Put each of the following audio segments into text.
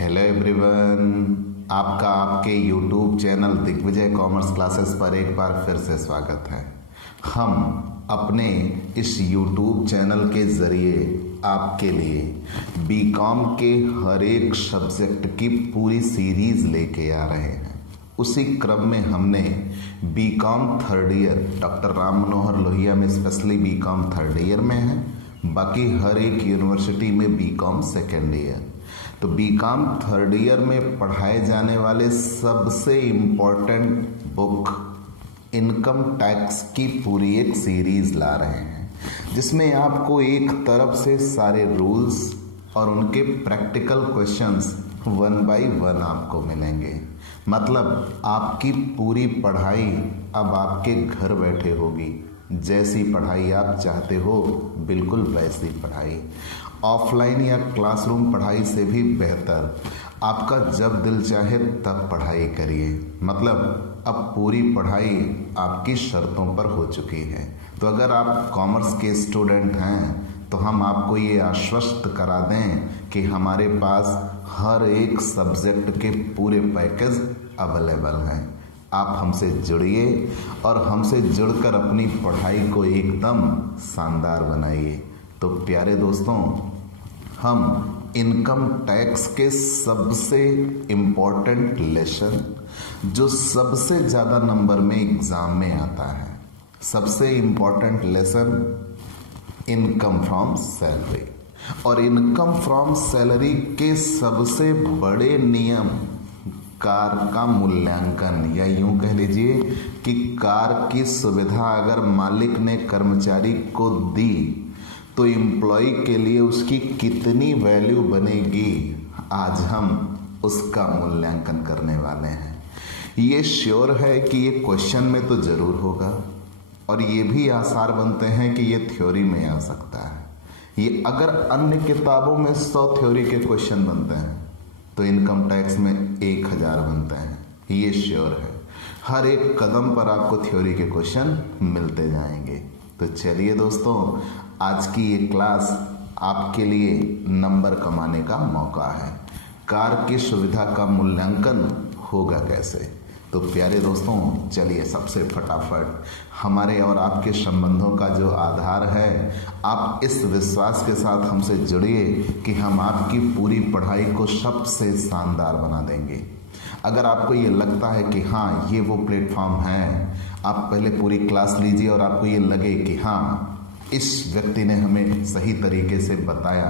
Hello everyone, आपका आपके YouTube channel Digvijay commerce classes पर एक बार फिर से स्वागत है। हम अपने इस यूट्यूब चैनल के ज़रिए आपके लिए बीकॉम के हर एक सब्जेक्ट की पूरी सीरीज़ लेके आ रहे हैं। उसी क्रम में हमने BCom third year doctor Ram Manohar Lohia में स्पेशली बीकॉम थर्ड ईयर में है, बाकी हर एक यूनिवर्सिटी में बीकॉम सेकेंड ईयर। तो बीकॉम थर्ड ईयर में पढ़ाए जाने वाले सबसे इम्पोर्टेंट बुक इनकम टैक्स की पूरी एक सीरीज़ ला रहे हैं, जिसमें आपको एक तरफ से सारे रूल्स और उनके practical questions one by one आपको मिलेंगे। मतलब आपकी पूरी पढ़ाई अब आपके घर बैठे होगी। जैसी पढ़ाई आप चाहते हो बिल्कुल वैसी पढ़ाई, ऑफलाइन या क्लासरूम पढ़ाई से भी बेहतर। आपका जब दिल चाहे तब पढ़ाई करिए। मतलब अब पूरी पढ़ाई आपकी शर्तों पर हो चुकी है। तो अगर आप कॉमर्स के स्टूडेंट हैं तो हम आपको ये आश्वस्त करा दें कि हमारे पास हर एक सब्जेक्ट के पूरे पैकेज अवेलेबल हैं। आप हमसे जुड़िए और हमसे जुड़कर अपनी पढ़ाई को एकदम शानदार बनाइए। तो प्यारे दोस्तों, हम इनकम टैक्स के सबसे इम्पोर्टेंट लेसन जो सबसे ज़्यादा नंबर में एग्ज़ाम में आता है, सबसे important lesson income from salary. और इनकम फ्रॉम सैलरी के सबसे बड़े नियम कार का मूल्यांकन, या यूं कह लीजिए कि कार की सुविधा अगर मालिक ने कर्मचारी को दी तो एम्प्लॉय के लिए उसकी कितनी वैल्यू बनेगी, आज हम उसका मूल्यांकन करने वाले हैं। ये श्योर है कि ये क्वेश्चन में तो ज़रूर होगा और ये भी आसार बनते हैं कि ये थ्योरी में आ सकता है। ये अगर अन्य किताबों में 100 थ्योरी के क्वेश्चन बनते हैं तो इनकम टैक्स में 1000 बनते हैं, ये श्योर है। हर एक कदम पर आपको थ्योरी के क्वेश्चन मिलते जाएंगे। तो चलिए दोस्तों, आज की ये क्लास आपके लिए नंबर कमाने का मौका है। कार की सुविधा का मूल्यांकन होगा कैसे? तो प्यारे दोस्तों, चलिए सबसे फटाफट हमारे और आपके संबंधों का जो आधार है, आप इस विश्वास के साथ हमसे जुड़िए कि हम आपकी पूरी पढ़ाई को सबसे शानदार बना देंगे। अगर आपको ये लगता है कि हाँ ये वो प्लेटफॉर्म है, आप पहले पूरी क्लास लीजिए और आपको ये लगे कि हाँ इस व्यक्ति ने हमें सही तरीके से बताया,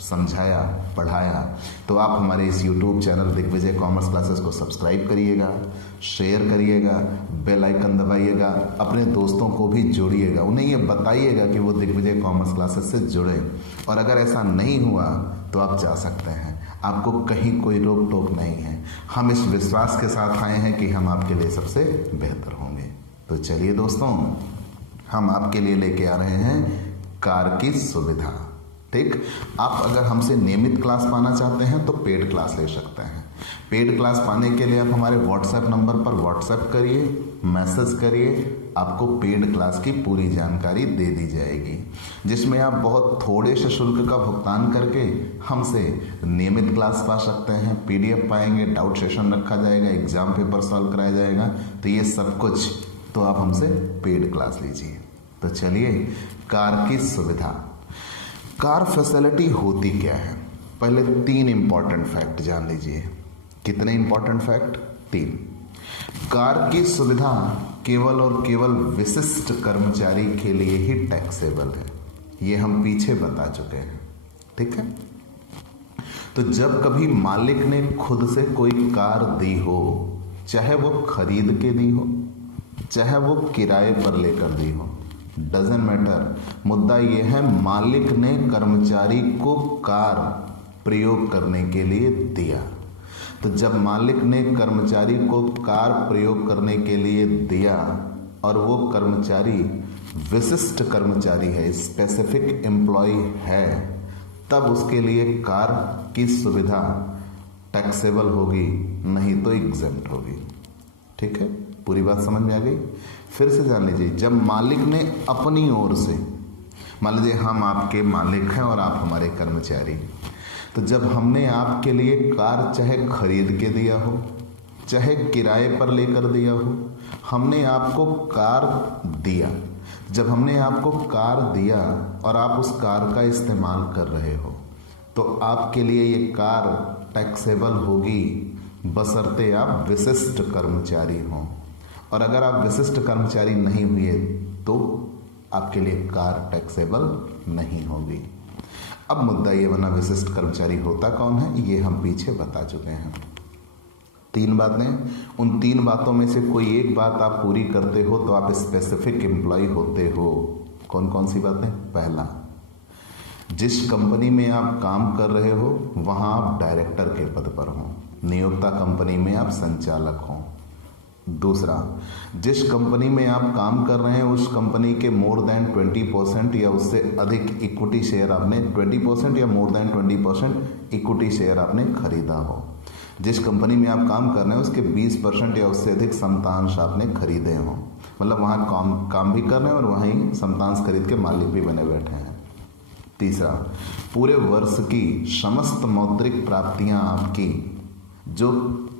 समझाया, पढ़ाया, तो आप हमारे इस YouTube channel Digvijay commerce classes को सब्सक्राइब करिएगा, शेयर करिएगा, बेल आइकन दबाइएगा, अपने दोस्तों को भी जोड़िएगा, उन्हें ये बताइएगा कि वो दिग्विजय कॉमर्स क्लासेस से जुड़े। और अगर ऐसा नहीं हुआ तो आप जा सकते हैं, आपको कहीं कोई रोक टोक नहीं है। हम इस विश्वास के साथ आए हैं कि हम आपके लिए सबसे बेहतर होंगे। तो चलिए दोस्तों, हम आपके लिए लेके आ रहे हैं कार की सुविधा। ठीक, आप अगर हमसे नियमित क्लास पाना चाहते हैं तो पेड क्लास ले सकते हैं। पेड क्लास पाने के लिए आप हमारे व्हाट्सएप नंबर पर व्हाट्सएप करिए, मैसेज करिए, आपको पेड क्लास की पूरी जानकारी दे दी जाएगी, जिसमें आप बहुत थोड़े से शुल्क का भुगतान करके हमसे नियमित क्लास पा सकते हैं। PDF पाएंगे, डाउट सेशन रखा जाएगा, एग्जाम पेपर सॉल्व कराया जाएगा। तो ये सब कुछ तो आप हमसे पेड क्लास लीजिए। तो चलिए, कार की सुविधा, कार फैसिलिटी होती क्या है? पहले 3 इंपॉर्टेंट फैक्ट जान लीजिए। कितने इंपॉर्टेंट फैक्ट? 3। कार की सुविधा केवल और केवल विशिष्ट कर्मचारी के लिए ही टैक्सेबल है, ये हम पीछे बता चुके हैं। ठीक है, तो जब कभी मालिक ने खुद से कोई कार दी हो, चाहे वो खरीद के दी हो, चाहे वो किराए पर लेकर दी हो, डजंट मैटर, मुद्दा ये है मालिक ने कर्मचारी को कार प्रयोग करने के लिए दिया। तो जब मालिक ने कर्मचारी को कार प्रयोग करने के लिए दिया और वो कर्मचारी विशिष्ट कर्मचारी है, स्पेसिफिक एम्प्लॉय है, तब उसके लिए कार की सुविधा टैक्सेबल होगी, नहीं तो एग्जेम्प्ट होगी। ठीक है, पूरी बात समझ में आ गई? फिर से जान लीजिए, जब मालिक ने अपनी ओर से, मान लीजिए हम आपके मालिक हैं और आप हमारे कर्मचारी, तो जब हमने आपके लिए कार चाहे खरीद के दिया हो, चाहे किराए पर लेकर दिया हो, हमने आपको कार दिया। जब हमने आपको कार दिया और आप उस कार का इस्तेमाल कर रहे हो, तो आपके लिए ये कार टैक्सेबल होगी बशर्ते आप विशिष्ट कर्मचारी हों। और अगर आप विशिष्ट कर्मचारी नहीं हुए तो आपके लिए कार टैक्सेबल नहीं होगी। अब मुद्दा ये बना विशिष्ट कर्मचारी होता कौन है, ये हम पीछे बता चुके हैं। 3 बातें, उन 3 बातों में से कोई एक बात आप पूरी करते हो तो आप स्पेसिफिक एम्प्लॉय होते हो। कौन कौन सी बातें? पहला, जिस कंपनी में आप काम कर रहे हो वहां आप डायरेक्टर के पद पर हो, नियोक्ता कंपनी में आप संचालक हो। दूसरा, जिस कंपनी में आप काम कर रहे हैं उस कंपनी के मोर देन 20% या उससे अधिक इक्विटी शेयर आपने 20% या मोर देन 20% इक्विटी शेयर आपने खरीदा हो। जिस कंपनी में आप काम कर रहे हैं उसके 20% या उससे अधिक समतांश आपने खरीदे हो, मतलब वहाँ काम भी कर रहे हैं और वहीं समतांश खरीद के मालिक भी बने बैठे हैं। तीसरा, पूरे वर्ष की समस्त मौद्रिक प्राप्तियां आपकी जो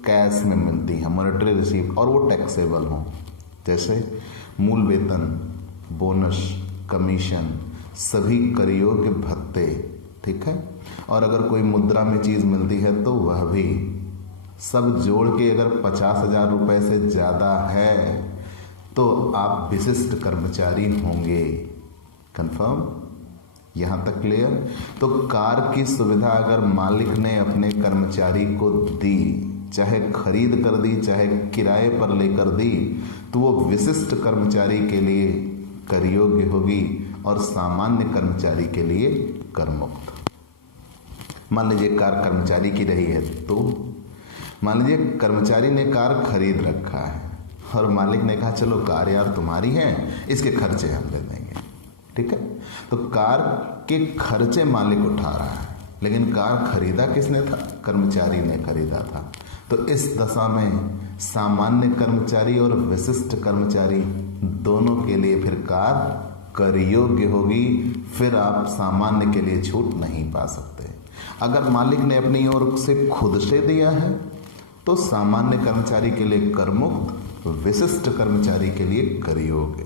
कैश में मिलती हैं, मॉनेटरी रिसीप्ट, और वो टैक्सेबल हों, जैसे मूल वेतन, बोनस, कमीशन, सभी कर योग्य भत्ते, ठीक है। और अगर कोई मुद्रा में चीज़ मिलती है तो वह भी सब जोड़ के अगर 50,000 रुपये से ज़्यादा है तो आप विशिष्ट कर्मचारी होंगे। कंफर्म? यहाँ तक क्लियर? तो कार की सुविधा अगर मालिक ने अपने कर्मचारी को दी, चाहे खरीद कर दी चाहे किराए पर लेकर दी, तो वो विशिष्ट कर्मचारी के लिए कर योग्य होगी और सामान्य कर्मचारी के लिए कर मुक्त। मान लीजिए कार कर्मचारी की रही है, तो मान लीजिए कर्मचारी ने कार खरीद रखा है और मालिक ने कहा चलो कार यार तुम्हारी है, इसके खर्चे हम ले देंगे, ठीक है। तो कार के खर्चे मालिक उठा रहा है, लेकिन कार खरीदा किसने था? कर्मचारी ने खरीदा था। तो इस दशा में सामान्य कर्मचारी और विशिष्ट कर्मचारी दोनों के लिए फिर कार कर योग्य होगी, फिर आप सामान्य के लिए छूट नहीं पा सकते। अगर मालिक ने अपनी ओर से खुद से दिया है तो सामान्य कर्मचारी के लिए कर मुक्त, विशिष्ट कर्मचारी के लिए कर योग्य।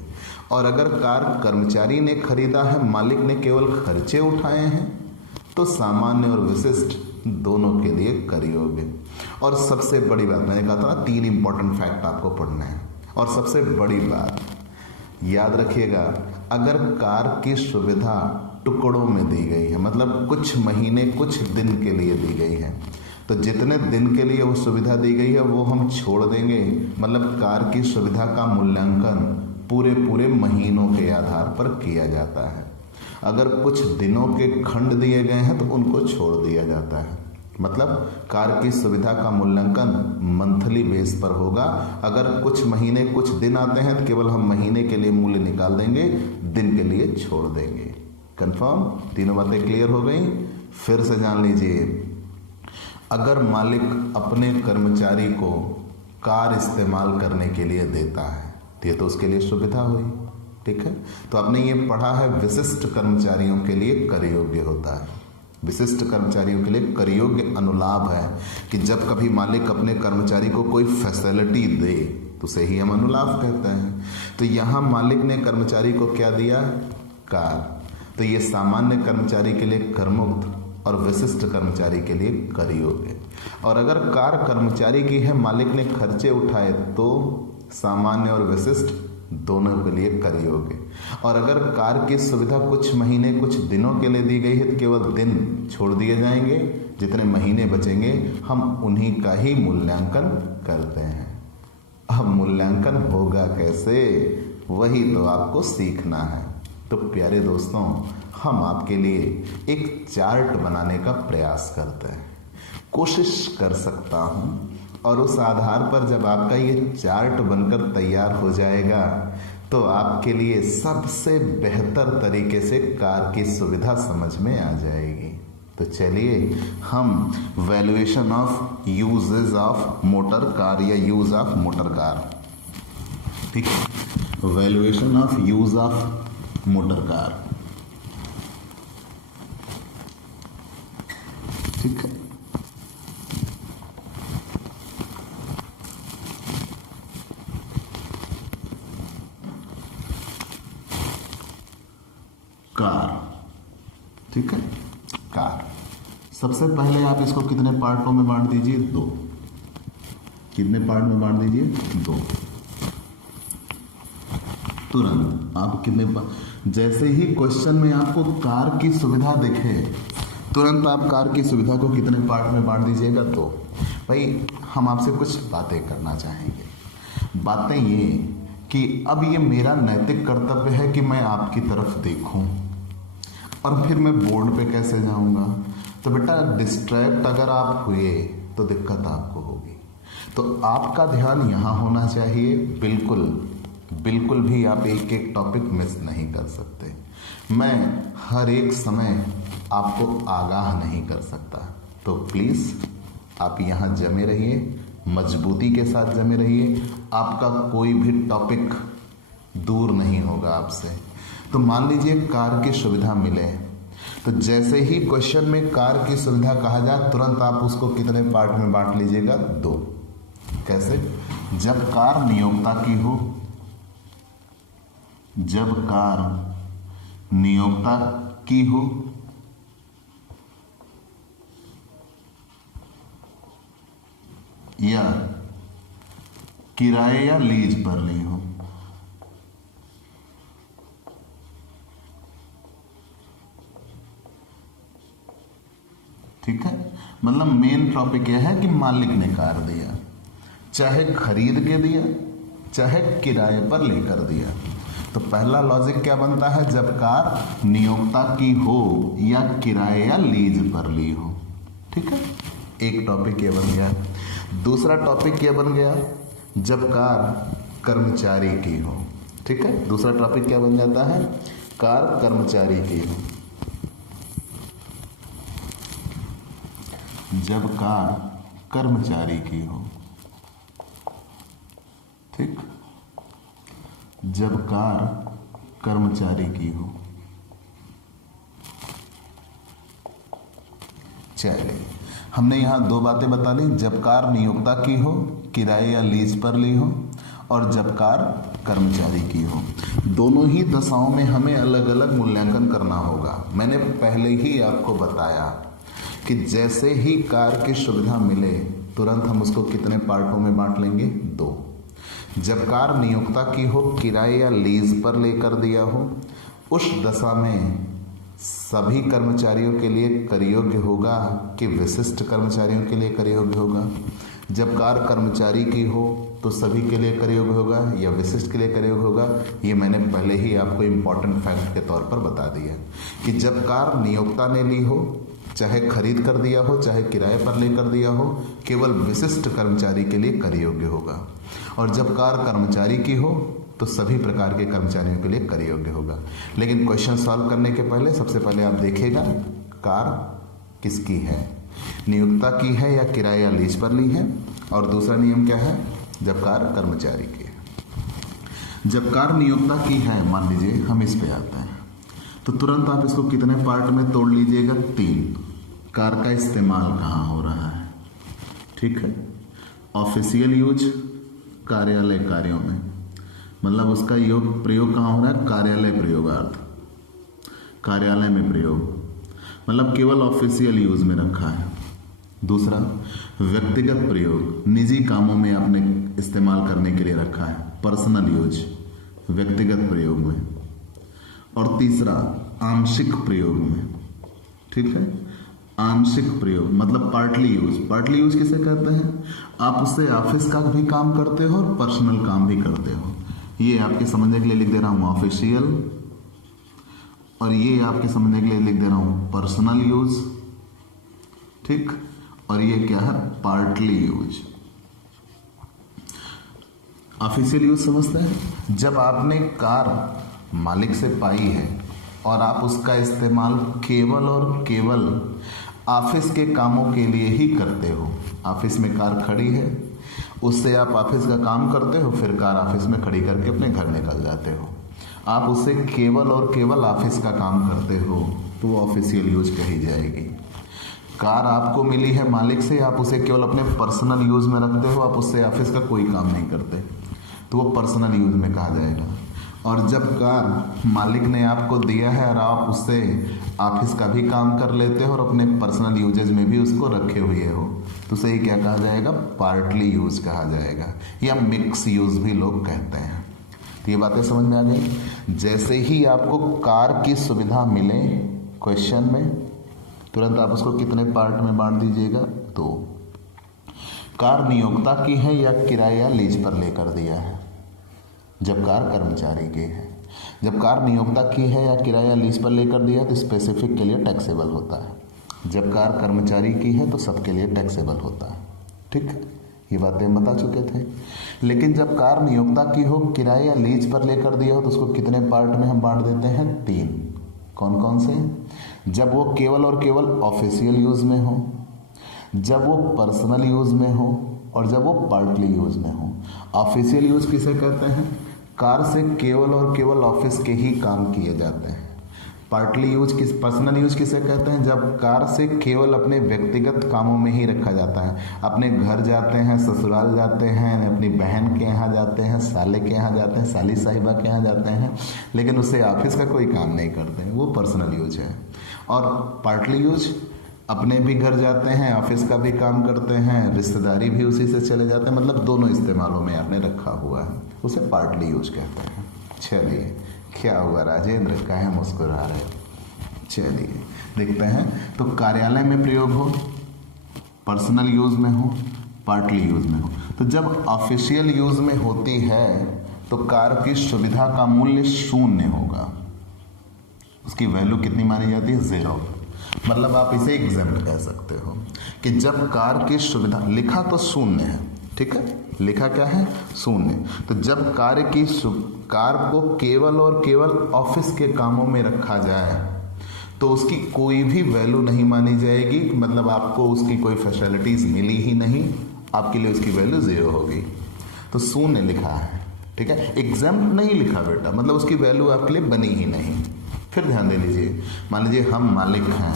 और अगर कार कर्मचारी ने खरीदा है, मालिक ने केवल खर्चे उठाए हैं, तो सामान्य और विशिष्ट दोनों के लिए कर योग्य। और सबसे बड़ी बात, मैंने कहा था ना 3 इंपॉर्टेंट फैक्ट आपको पढ़ना है, और सबसे बड़ी बात याद रखिएगा, अगर कार की सुविधा टुकड़ों में दी गई है, मतलब कुछ महीने कुछ दिन के लिए दी गई है, तो जितने दिन के लिए वो सुविधा दी गई है वो हम छोड़ देंगे। मतलब कार की सुविधा का मूल्यांकन पूरे महीनों के आधार पर किया जाता है। अगर कुछ दिनों के खंड दिए गए हैं तो उनको छोड़ दिया जाता है। मतलब कार की सुविधा का मूल्यांकन मंथली बेस पर होगा। अगर कुछ महीने कुछ दिन आते हैं तो केवल हम महीने के लिए मूल्य निकाल देंगे, दिन के लिए छोड़ देंगे। कंफर्म? तीनों बातें क्लियर हो गई? फिर से जान लीजिए, अगर मालिक अपने कर्मचारी को कार इस्तेमाल करने के लिए देता है तो ये तो उसके लिए सुविधा हुई, ठीक है। तो आपने ये पढ़ा है विशिष्ट कर्मचारियों के लिए कर योग्य होता है। विशिष्ट कर्मचारियों के लिए कर योग्य अनुलाभ है कि जब कभी मालिक अपने कर्मचारी को कोई फैसिलिटी दे तो उसे ही हम अनुलाभ कहते हैं। तो यहाँ मालिक ने कर्मचारी को क्या दिया? कार। तो ये सामान्य कर्मचारी के लिए कर मुक्त और विशिष्ट कर्मचारी के लिए कर योग्य। और अगर कार कर्मचारी की है, मालिक ने खर्चे उठाए, तो सामान्य और विशिष्ट दोनों के लिए कर योग्य। और अगर कार की सुविधा कुछ महीने कुछ दिनों के लिए दी गई है तो केवल दिन छोड़ दिए जाएंगे, जितने महीने बचेंगे हम उन्हीं का ही मूल्यांकन करते हैं। अब मूल्यांकन होगा कैसे, वही तो आपको सीखना है। तो प्यारे दोस्तों, हम आपके लिए एक चार्ट बनाने का प्रयास करते हैं। कोशिश कर सकता हूँ, और उस आधार पर जब आपका ये चार्ट बनकर तैयार हो जाएगा तो आपके लिए सबसे बेहतर तरीके से कार की सुविधा समझ में आ जाएगी। तो चलिए हम valuation of uses of motor car या यूज ऑफ मोटर कार, ठीक है, valuation of use of motor car, ठीक ठीक है। कार, ठीक है, कार। सबसे पहले आप इसको कितने पार्टों में बांट दीजिए? 2। कितने पार्ट में बांट दीजिए? 2। तुरंत आप कितने जैसे ही क्वेश्चन में आपको कार की सुविधा दिखे, तुरंत आप कार की सुविधा को कितने पार्ट में बांट दीजिएगा? 2। भाई हम आपसे कुछ बातें करना चाहेंगे। बातें ये कि अब ये मेरा नैतिक कर्तव्य है कि मैं आपकी तरफ देखूं, और फिर मैं बोर्ड पे कैसे जाऊंगा? तो बेटा डिस्ट्रैक्ट अगर आप हुए तो दिक्कत आपको होगी। तो आपका ध्यान यहाँ होना चाहिए। बिल्कुल बिल्कुल भी आप एक एक टॉपिक मिस नहीं कर सकते। मैं हर एक समय आपको आगाह नहीं कर सकता। तो प्लीज़ आप यहाँ जमे रहिए, मजबूती के साथ जमे रहिए। आपका कोई भी टॉपिक दूर नहीं होगा आपसे। तो मान लीजिए कार की सुविधा मिले, तो जैसे ही क्वेश्चन में कार की सुविधा कहा जाए, तुरंत आप उसको कितने पार्ट में बांट लीजिएगा? 2। कैसे? जब कार नियोक्ता की हो, जब कार नियोक्ता की हो, या किराए या लीज पर ली हो। ठीक है, मतलब मेन टॉपिक यह है कि मालिक ने कार दिया, चाहे खरीद के दिया चाहे किराए पर लेकर दिया। तो पहला लॉजिक क्या बनता है? जब कार नियोक्ता की हो या किराए या लीज पर ली हो। ठीक है, एक टॉपिक ये बन गया। दूसरा टॉपिक ये बन गया जब कार कर्मचारी की हो। ठीक है, दूसरा टॉपिक क्या बन जाता है? कार कर्मचारी की हो। जब कार कर्मचारी की हो, ठीक, जब कार कर्मचारी की हो। चलिए, हमने यहां 2 बातें बता ली। जब कार नियोक्ता की हो, किराए या लीज पर ली हो, और जब कार कर्मचारी की हो। दोनों ही दशाओं में हमें अलग अलग मूल्यांकन करना होगा। मैंने पहले ही आपको बताया कि जैसे ही कार की सुविधा मिले, तुरंत हम उसको कितने पार्टों में बांट लेंगे? 2। जब कार नियोक्ता की हो, किराए या लीज पर लेकर दिया हो, उस दशा में सभी कर्मचारियों के लिए कर योग्य होगा कि विशिष्ट कर्मचारियों के लिए कर योग्य होगा? जब कार कर्मचारी की हो तो सभी के लिए कर योग्य होगा या विशिष्ट के लिए कर योग्य होगा? ये मैंने पहले ही आपको इम्पोर्टेंट फैक्ट के तौर पर बता दिया कि जब कार नियोक्ता ने ली हो, चाहे खरीद कर दिया हो चाहे किराए पर लेकर दिया हो, केवल विशिष्ट कर्मचारी के लिए कर योग्य होगा। और जब कार कर्मचारी की हो तो सभी प्रकार के कर्मचारियों के लिए कर योग्य होगा। लेकिन क्वेश्चन सॉल्व करने के पहले सबसे पहले आप देखिएगा कार किसकी है, नियोक्ता की है या किराए या लीज पर ली है। और दूसरा नियम क्या है? जब कार कर्मचारी की है। जब कार नियोक्ता की है, मान लीजिए हम इस पे आते हैं, तो तुरंत आप इसको कितने पार्ट में तोड़ लीजिएगा? 3। कार का इस्तेमाल कहाँ हो रहा है? ठीक है, ऑफिशियल यूज कार्यालय कार्यों में, मतलब उसका प्रयोग कहाँ हो रहा है? कार्यालय प्रयोगार्थ, कार्यालय में प्रयोग, मतलब केवल ऑफिशियल यूज में रखा है। दूसरा व्यक्तिगत प्रयोग, निजी कामों में आपने इस्तेमाल करने के लिए रखा है, पर्सनल यूज, व्यक्तिगत प्रयोग में। और तीसरा आंशिक प्रयोग में। ठीक है, आंशिक प्रयोग मतलब पार्टली यूज। पार्टली यूज किसे कहते हैं? आप उससे ऑफिस का भी काम करते हो और पर्सनल काम भी करते हो। ये आपके समझने के लिए लिख दे रहा हूं ऑफिशियल, और ये आपके समझने के लिए लिख दे रहा हूं पर्सनल यूज। ठीक, और ये क्या है? Partly use. ऑफिशियल यूज समझते हैं? जब आपने कार मालिक से पाई है और आप उसका इस्तेमाल केवल और केवल ऑफिस के कामों के लिए ही करते हो। ऑफिस में कार खड़ी है, उससे आप ऑफिस का काम करते हो, फिर कार ऑफिस में खड़ी करके अपने घर निकल जाते हो। आप उससे केवल और केवल ऑफिस का काम करते हो तो वो ऑफिशियल यूज कही जाएगी। कार आपको मिली है मालिक से, आप उसे केवल अपने पर्सनल यूज़ में रखते हो, आप उससे ऑफिस का कोई काम नहीं करते, तो वो पर्सनल यूज़ में कहा जाएगा। और जब कार मालिक ने आपको दिया है और आप उससे ऑफिस का भी काम कर लेते हो और अपने पर्सनल यूजेज में भी उसको रखे हुए हो, तो उसे क्या कहा जाएगा? पार्टली यूज कहा जाएगा, या मिक्स यूज भी लोग कहते हैं। तो ये बातें समझ में आ गई। जैसे ही आपको कार की सुविधा मिले क्वेश्चन में, तुरंत आप उसको कितने पार्ट में बांट दीजिएगा? तो कार नियोक्ता की है या किराया लीज पर लेकर दिया है? जब कार कर्मचारी की है। जब कार नियोक्ता की है या किराया लीज पर लेकर दिया तो स्पेसिफिक के लिए टैक्सेबल होता है। जब कार कर्मचारी की है तो सबके लिए टैक्सेबल होता है। ठीक है, ये बातें हम बता चुके थे। लेकिन जब कार नियोक्ता की हो, किराया या लीज पर लेकर दिया हो, तो उसको कितने पार्ट में हम बांट देते हैं? 3। कौन कौन से? जब वो केवल और केवल ऑफिशियल यूज में हो, जब वो पर्सनल यूज में हो, और जब वो पार्टली यूज में हो। ऑफिशियल यूज किसे कहते हैं? कार से केवल और केवल ऑफिस के ही काम किए जाते हैं। पार्टली यूज पर्सनल यूज किसे कहते हैं? जब कार से केवल अपने व्यक्तिगत कामों में ही रखा जाता है। अपने घर जाते हैं, ससुराल जाते हैं, अपनी बहन के यहाँ जाते हैं, साले के यहाँ जाते हैं, साली साहिबा के यहाँ जाते हैं, लेकिन उससे ऑफिस का कोई काम नहीं करते हैं, वो पर्सनल यूज है। और पार्टली यूज अपने भी घर जाते हैं, ऑफिस का भी काम करते हैं, रिश्तेदारी भी उसी से चले जाते हैं, मतलब दोनों इस्तेमालों में आपने रखा हुआ है, उसे पार्टली यूज कहते हैं। चलिए, क्या हुआ राजेंद्र, काहे मुस्कुरा रहे? चलिए देखते हैं। तो कार्यालय में प्रयोग हो, पर्सनल यूज में हो, पार्टली यूज में हो। तो जब ऑफिशियल यूज में होती है तो कार की सुविधा का मूल्य 0 होगा। उसकी वैल्यू कितनी मानी जाती है? 0। मतलब आप इसे एग्जैम्प्ट कह सकते हो कि जब कार की सुविधा, लिखा तो 0 है, ठीक है, लिखा क्या है? 0। तो जब कार को केवल और केवल ऑफिस के कामों में रखा जाए तो उसकी कोई भी वैल्यू नहीं मानी जाएगी, मतलब आपको उसकी कोई फैसिलिटीज मिली ही नहीं, आपके लिए उसकी वैल्यू 0 होगी। तो 0 लिखा है, ठीक है, एग्जैम्प्ट नहीं लिखा बेटा, मतलब उसकी वैल्यू आपके लिए बनी ही नहीं। फिर ध्यान दे लीजिए, मान लीजिए हम मालिक हैं,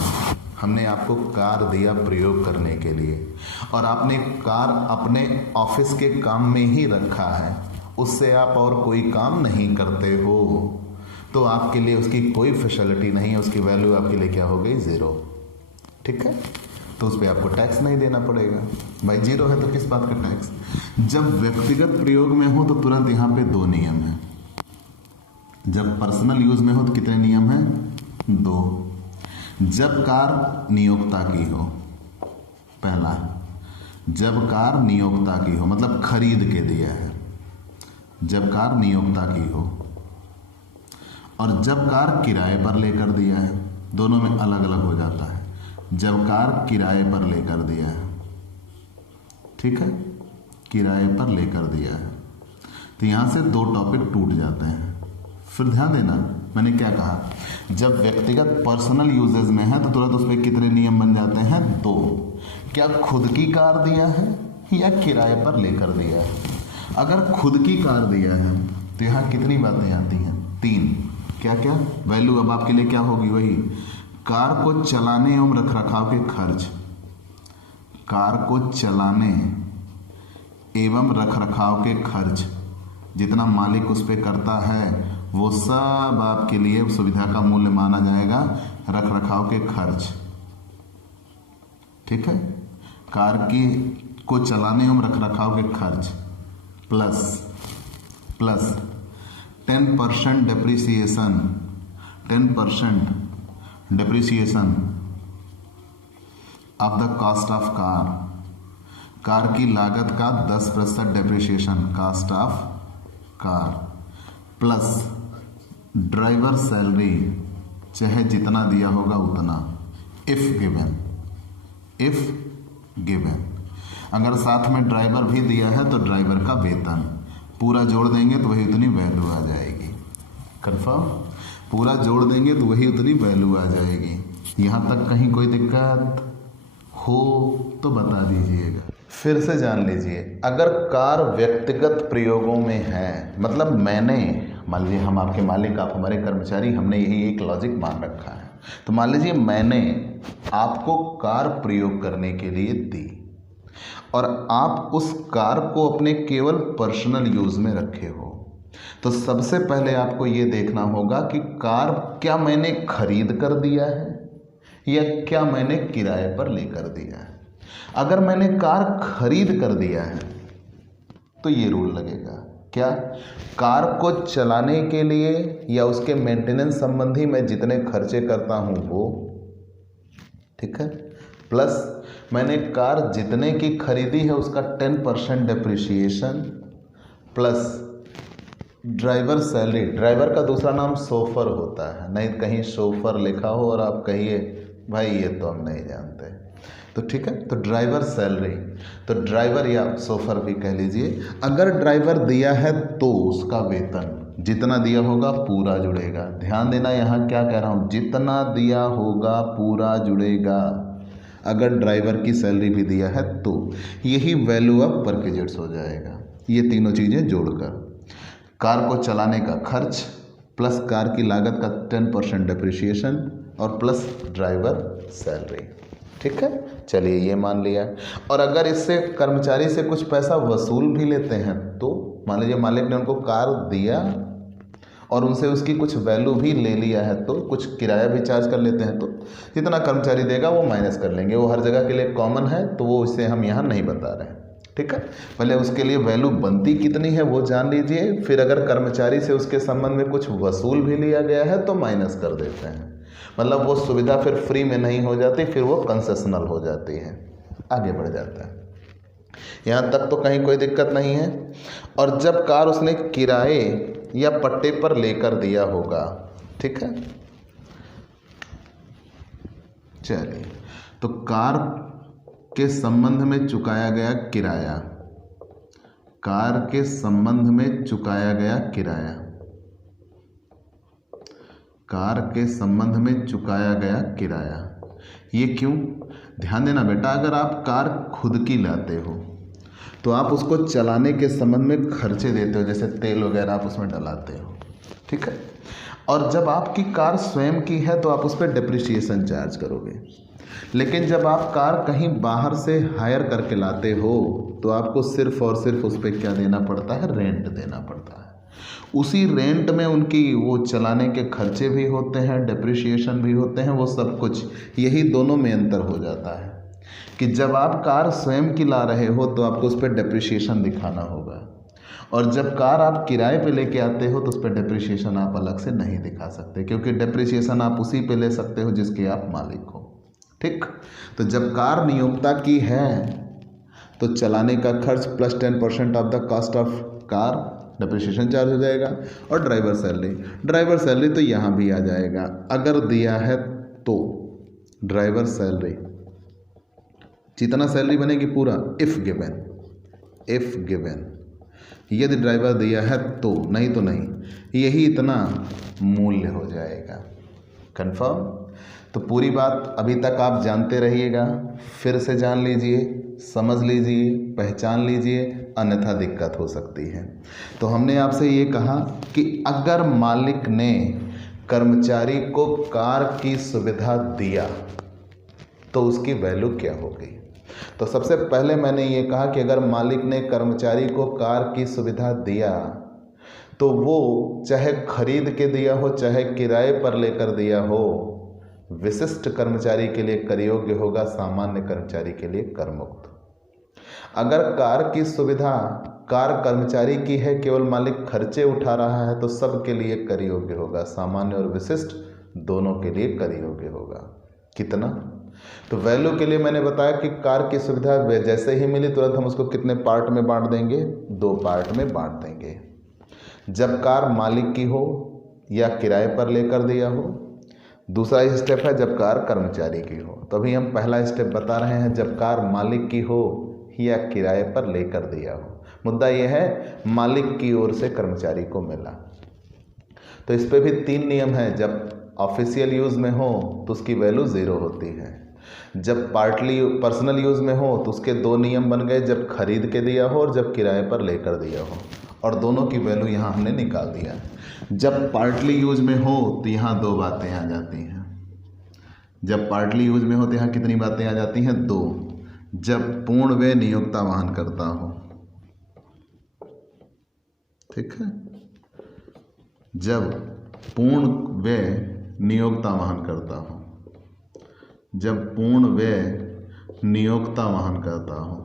हमने आपको कार दिया प्रयोग करने के लिए और आपने कार अपने ऑफिस के काम में ही रखा है, उससे आप और कोई काम नहीं करते हो, तो आपके लिए उसकी कोई फैसिलिटी नहीं है, उसकी वैल्यू आपके लिए क्या हो गई? 0। ठीक है, तो उस पर आपको टैक्स नहीं देना पड़ेगा। भाई 0 है तो किस बात का टैक्स? जब व्यक्तिगत प्रयोग में हो तो तुरंत यहाँ पे 2 नियम हैं। जब पर्सनल यूज में हो तो कितने नियम हैं? 2। जब कार नियोक्ता की हो, पहला, जब कार नियोक्ता की हो मतलब खरीद के दिया है, जब कार नियोक्ता की हो, और जब कार किराए पर लेकर दिया है, दोनों में अलग अलग हो जाता है। जब कार किराए पर लेकर दिया है, ठीक है, किराए पर लेकर दिया है, तो यहां से 2 टॉपिक टूट जाते हैं। फिर ध्यान देना, मैंने क्या कहा? जब व्यक्तिगत पर्सनल यूजेज में है तो तुरंत उस पर कितने नियम बन जाते हैं? 2। क्या खुद की कार दिया है या किराए पर लेकर दिया है? अगर खुद की कार दिया है तो यहाँ कितनी बातें आती हैं? 3। क्या क्या? वैल्यू अब आपके लिए क्या होगी? वही, कार को चलाने एवं रखरखाव के खर्च, कार को चलाने एवं रखरखाव के खर्च जितना मालिक उस पर करता है वो सब आपके लिए सुविधा का मूल्य माना जाएगा, रखरखाव के खर्च। ठीक है, कार को चलाने एवं रखरखाव के खर्च plus 10% depreciation, 10% depreciation of the cost of car की लागत का 10% depreciation cost of car, plus driver salary, चाहे जितना दिया होगा उतना, इफ गिवन। अगर साथ में ड्राइवर भी दिया है तो ड्राइवर का वेतन पूरा जोड़ देंगे तो वही उतनी वैल्यू आ जाएगी। कंफर्म? पूरा जोड़ देंगे तो वही उतनी वैल्यू आ जाएगी। यहाँ तक कहीं कोई दिक्कत हो तो बता दीजिएगा। फिर से जान लीजिए, अगर कार व्यक्तिगत प्रयोगों में है, मतलब मैंने, मान लीजिए हम आपके मालिक, आप हमारे कर्मचारी, हमने यही एक लॉजिक मान रखा है, तो मान लीजिए मैंने आपको कार प्रयोग करने के लिए दी और आप उस कार को अपने केवल पर्सनल यूज़ में रखे हो, तो सबसे पहले आपको ये देखना होगा कि कार क्या मैंने खरीद कर दिया है या क्या मैंने किराए पर लेकर दिया है। अगर मैंने कार खरीद कर दिया है तो ये रूल लगेगा, क्या कार को चलाने के लिए या उसके मेंटेनेंस संबंधी मैं जितने खर्चे करता हूँ वो, ठीक है, प्लस मैंने कार जितने की खरीदी है उसका 10% depreciation, plus driver salary. Driver का दूसरा नाम शोफर होता है, नहीं कहीं शोफर लिखा हो और आप कहिए भाई ये तो हम नहीं जानते, तो ठीक है, तो ड्राइवर सैलरी, तो ड्राइवर या शोफर भी कह लीजिए। अगर ड्राइवर दिया है तो उसका वेतन जितना दिया होगा पूरा जुड़ेगा। ध्यान देना, यहाँ क्या कह रहा हूँ, जितना दिया होगा पूरा जुड़ेगा। अगर ड्राइवर की सैलरी भी दिया है तो यही वैल्यू ऑफ परकेजेट्स हो जाएगा। ये तीनों चीज़ें जोड़कर कार को चलाने का खर्च प्लस कार की लागत का 10% डिप्रिसिएशन और प्लस ड्राइवर सैलरी, ठीक है। चलिए ये मान लिया। और अगर इससे कर्मचारी से कुछ पैसा वसूल भी लेते हैं तो मान लीजिए मालिक ने उनको कार दिया और उनसे उसकी कुछ वैल्यू भी ले लिया है तो कुछ किराया भी चार्ज कर लेते हैं, तो जितना कर्मचारी देगा वो माइनस कर लेंगे। वो हर जगह के लिए कॉमन है तो वो इसे हम यहाँ नहीं बता रहे हैं, ठीक है। पहले उसके लिए वैल्यू बनती कितनी है वो जान लीजिए, फिर अगर कर्मचारी से उसके संबंध में कुछ वसूल भी लिया गया है तो माइनस कर देते हैं। मतलब वो सुविधा फिर फ्री में नहीं हो जाती, फिर वो कंसेशनल हो जाती है, आगे बढ़ जाता है। यहाँ तक तो कहीं कोई दिक्कत नहीं है। और जब कार उसने किराए या पट्टे पर लेकर दिया होगा, ठीक है, चलिए, तो कार के संबंध में चुकाया गया किराया, कार के संबंध में चुकाया गया किराया, कार के संबंध में चुकाया गया किराया, ये क्यों? ध्यान देना बेटा, अगर आप कार खुद की लाते हो तो आप उसको चलाने के संबंध में खर्चे देते हो, जैसे तेल वगैरह आप उसमें डलाते हो, ठीक है। और जब आपकी कार स्वयं की है तो आप उस पर डिप्रिसिएशन चार्ज करोगे। लेकिन जब आप कार कहीं बाहर से हायर करके लाते हो तो आपको सिर्फ और सिर्फ उस पर क्या देना पड़ता है? रेंट देना पड़ता है। उसी रेंट में उनकी वो चलाने के खर्चे भी होते हैं, डिप्रिसिएशन भी होते हैं, वो सब कुछ, यही दोनों में अंतर हो जाता है कि जब आप कार स्वयं की ला रहे हो तो आपको उस पर डिप्रिसिएशन दिखाना होगा, और जब कार आप किराए पे लेके आते हो तो उस पर डिप्रिसिएशन आप अलग से नहीं दिखा सकते, क्योंकि डिप्रिसिएशन आप उसी पे ले सकते हो जिसके आप मालिक हो, ठीक। तो जब कार नियोक्ता की है तो चलाने का खर्च plus 10% of the cost of car, depreciation charge हो जाएगा। और ड्राइवर सैलरी तो यहाँ भी आ जाएगा। अगर दिया है तो ड्राइवर सैलरी, जितना सैलरी बनेगी पूरा, इफ़ गिवन, यदि ड्राइवर दिया है तो, नहीं तो नहीं, यही इतना मूल्य हो जाएगा। कंफर्म? तो पूरी बात अभी तक आप जानते रहिएगा, फिर से जान लीजिए, समझ लीजिए, पहचान लीजिए, अन्यथा दिक्कत हो सकती है। तो हमने आपसे ये कहा कि अगर मालिक ने कर्मचारी को कार की सुविधा दिया तो उसकी वैल्यू क्या होगी। तो सबसे पहले मैंने ये कहा कि अगर मालिक ने कर्मचारी को कार की सुविधा दिया तो वो चाहे खरीद के दिया हो चाहे किराए पर लेकर दिया हो, विशिष्ट कर्मचारी के लिए कर योग्य होगा, सामान्य कर्मचारी के लिए कर मुक्त। अगर कार की सुविधा कार कर्मचारी की है, केवल मालिक खर्चे उठा रहा है, तो सबके लिए कर योग्य होगा, सामान्य और विशिष्ट दोनों के लिए कर योग्य होगा। कितना? तो वैल्यू के लिए मैंने बताया कि कार की सुविधा जैसे ही मिली तुरंत हम उसको कितने पार्ट में बांट देंगे? 2 पार्ट में बांट देंगे। जब कार मालिक की हो या किराए पर लेकर दिया हो। दूसरा स्टेप है जब कार कर्मचारी की हो। तो अभी हम पहला स्टेप बता रहे हैं जब कार मालिक की हो या किराए पर लेकर दिया हो। मुद्दा यह है मालिक की ओर से कर्मचारी को मिला। तो इस पे भी 3 नियम हैं। जब ऑफिशियल यूज़ में हो तो उसकी वैल्यू 0 होती है। जब पार्टली पर्सनल यूज़ में हो तो उसके 2 नियम बन गए, जब खरीद के दिया हो और जब किराए पर लेकर दिया हो, और दोनों की वैल्यू यहाँ हमने निकाल दिया। जब पार्टली यूज में हो तो यहाँ 2 बातें आ जाती हैं। जब पार्टली यूज में होते यहाँ कितनी बातें आ जाती हैं? 2। जब पूर्ण व्यय नियोक्ता वहन करता हो, ठीक है, जब पूर्ण व्यय नियोक्ता वहन करता हो, जब पूर्ण व्यय नियोक्ता वहन करता हो,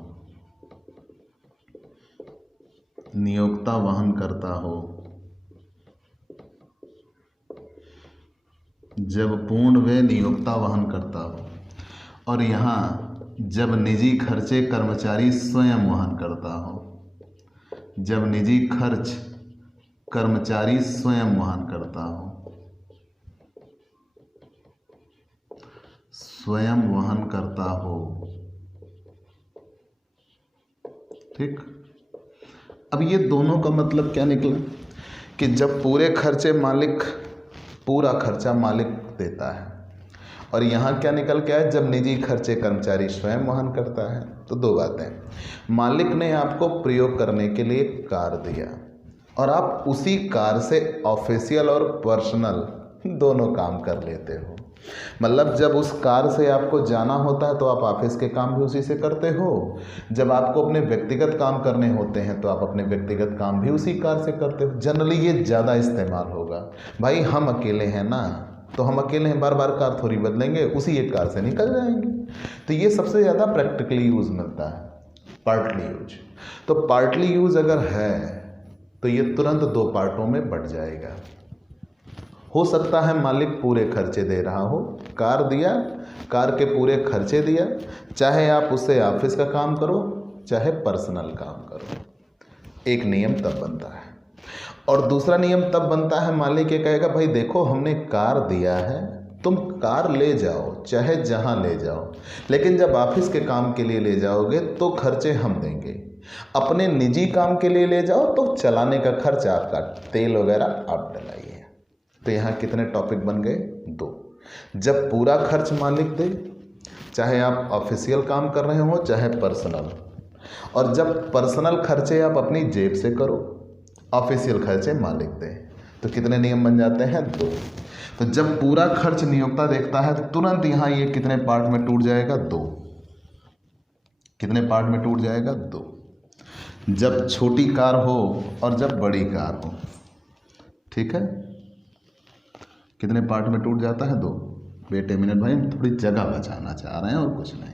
नियोक्ता वहन करता हो, जब पूर्ण व्यय नियोक्ता वहन करता हो, और यहाँ जब निजी खर्चे कर्मचारी स्वयं वहन करता हो, जब निजी खर्च कर्मचारी स्वयं वहन करता हो, स्वयं वहन करता हो, ठीक। अब ये दोनों का मतलब क्या निकला कि जब पूरे खर्चे मालिक, पूरा खर्चा मालिक देता है, और यहाँ क्या निकल के आया? जब निजी खर्चे कर्मचारी स्वयं वहन करता है। तो 2 बातें, मालिक ने आपको प्रयोग करने के लिए कार दिया और आप उसी कार से ऑफिशियल और पर्सनल दोनों काम कर लेते हो। मतलब जब उस कार से आपको जाना होता है तो आप ऑफिस के काम भी उसी से करते हो, जब आपको अपने व्यक्तिगत काम करने होते हैं तो आप अपने व्यक्तिगत काम भी उसी कार से करते हो। जनरली ये ज़्यादा इस्तेमाल होगा। भाई हम अकेले हैं ना, तो हम अकेले हैं, बार बार कार थोड़ी बदलेंगे, उसी एक कार से निकल जाएंगे। तो ये सबसे ज़्यादा प्रैक्टिकली यूज़ मिलता है, पार्टली यूज। तो पार्टली यूज अगर है तो ये तुरंत 2 पार्टों में बट जाएगा। हो सकता है मालिक पूरे खर्चे दे रहा हो, कार दिया, कार के पूरे खर्चे दिया, चाहे आप उससे ऑफिस का काम करो चाहे पर्सनल काम करो। एक नियम तब बनता है। और दूसरा नियम तब बनता है, मालिक ये कहेगा भाई देखो हमने कार दिया है, तुम कार ले जाओ चाहे जहाँ ले जाओ, लेकिन जब ऑफिस के काम के लिए ले जाओगे तो खर्चे हम देंगे, अपने निजी काम के लिए ले जाओ तो चलाने का खर्च आपका, तेल वगैरह आप डलाइए। तो यहाँ कितने टॉपिक बन गए? 2। जब पूरा खर्च मालिक दे, चाहे आप ऑफिशियल काम कर रहे हो चाहे पर्सनल, और जब पर्सनल खर्चे आप अपनी जेब से करो, ऑफिशियल खर्चे मालिक दे, तो कितने नियम बन जाते हैं? 2। तो जब पूरा खर्च नियोक्ता देखता है तो तुरंत यहाँ ये कितने पार्ट में टूट जाएगा? 2। कितने पार्ट में टूट जाएगा? 2। जब छोटी कार हो और जब बड़ी कार हो, ठीक है, कितने पार्ट में टूट जाता है? 2। बेटे मिनट भाई, हम थोड़ी जगह बचाना चाह रहे हैं और कुछ नहीं,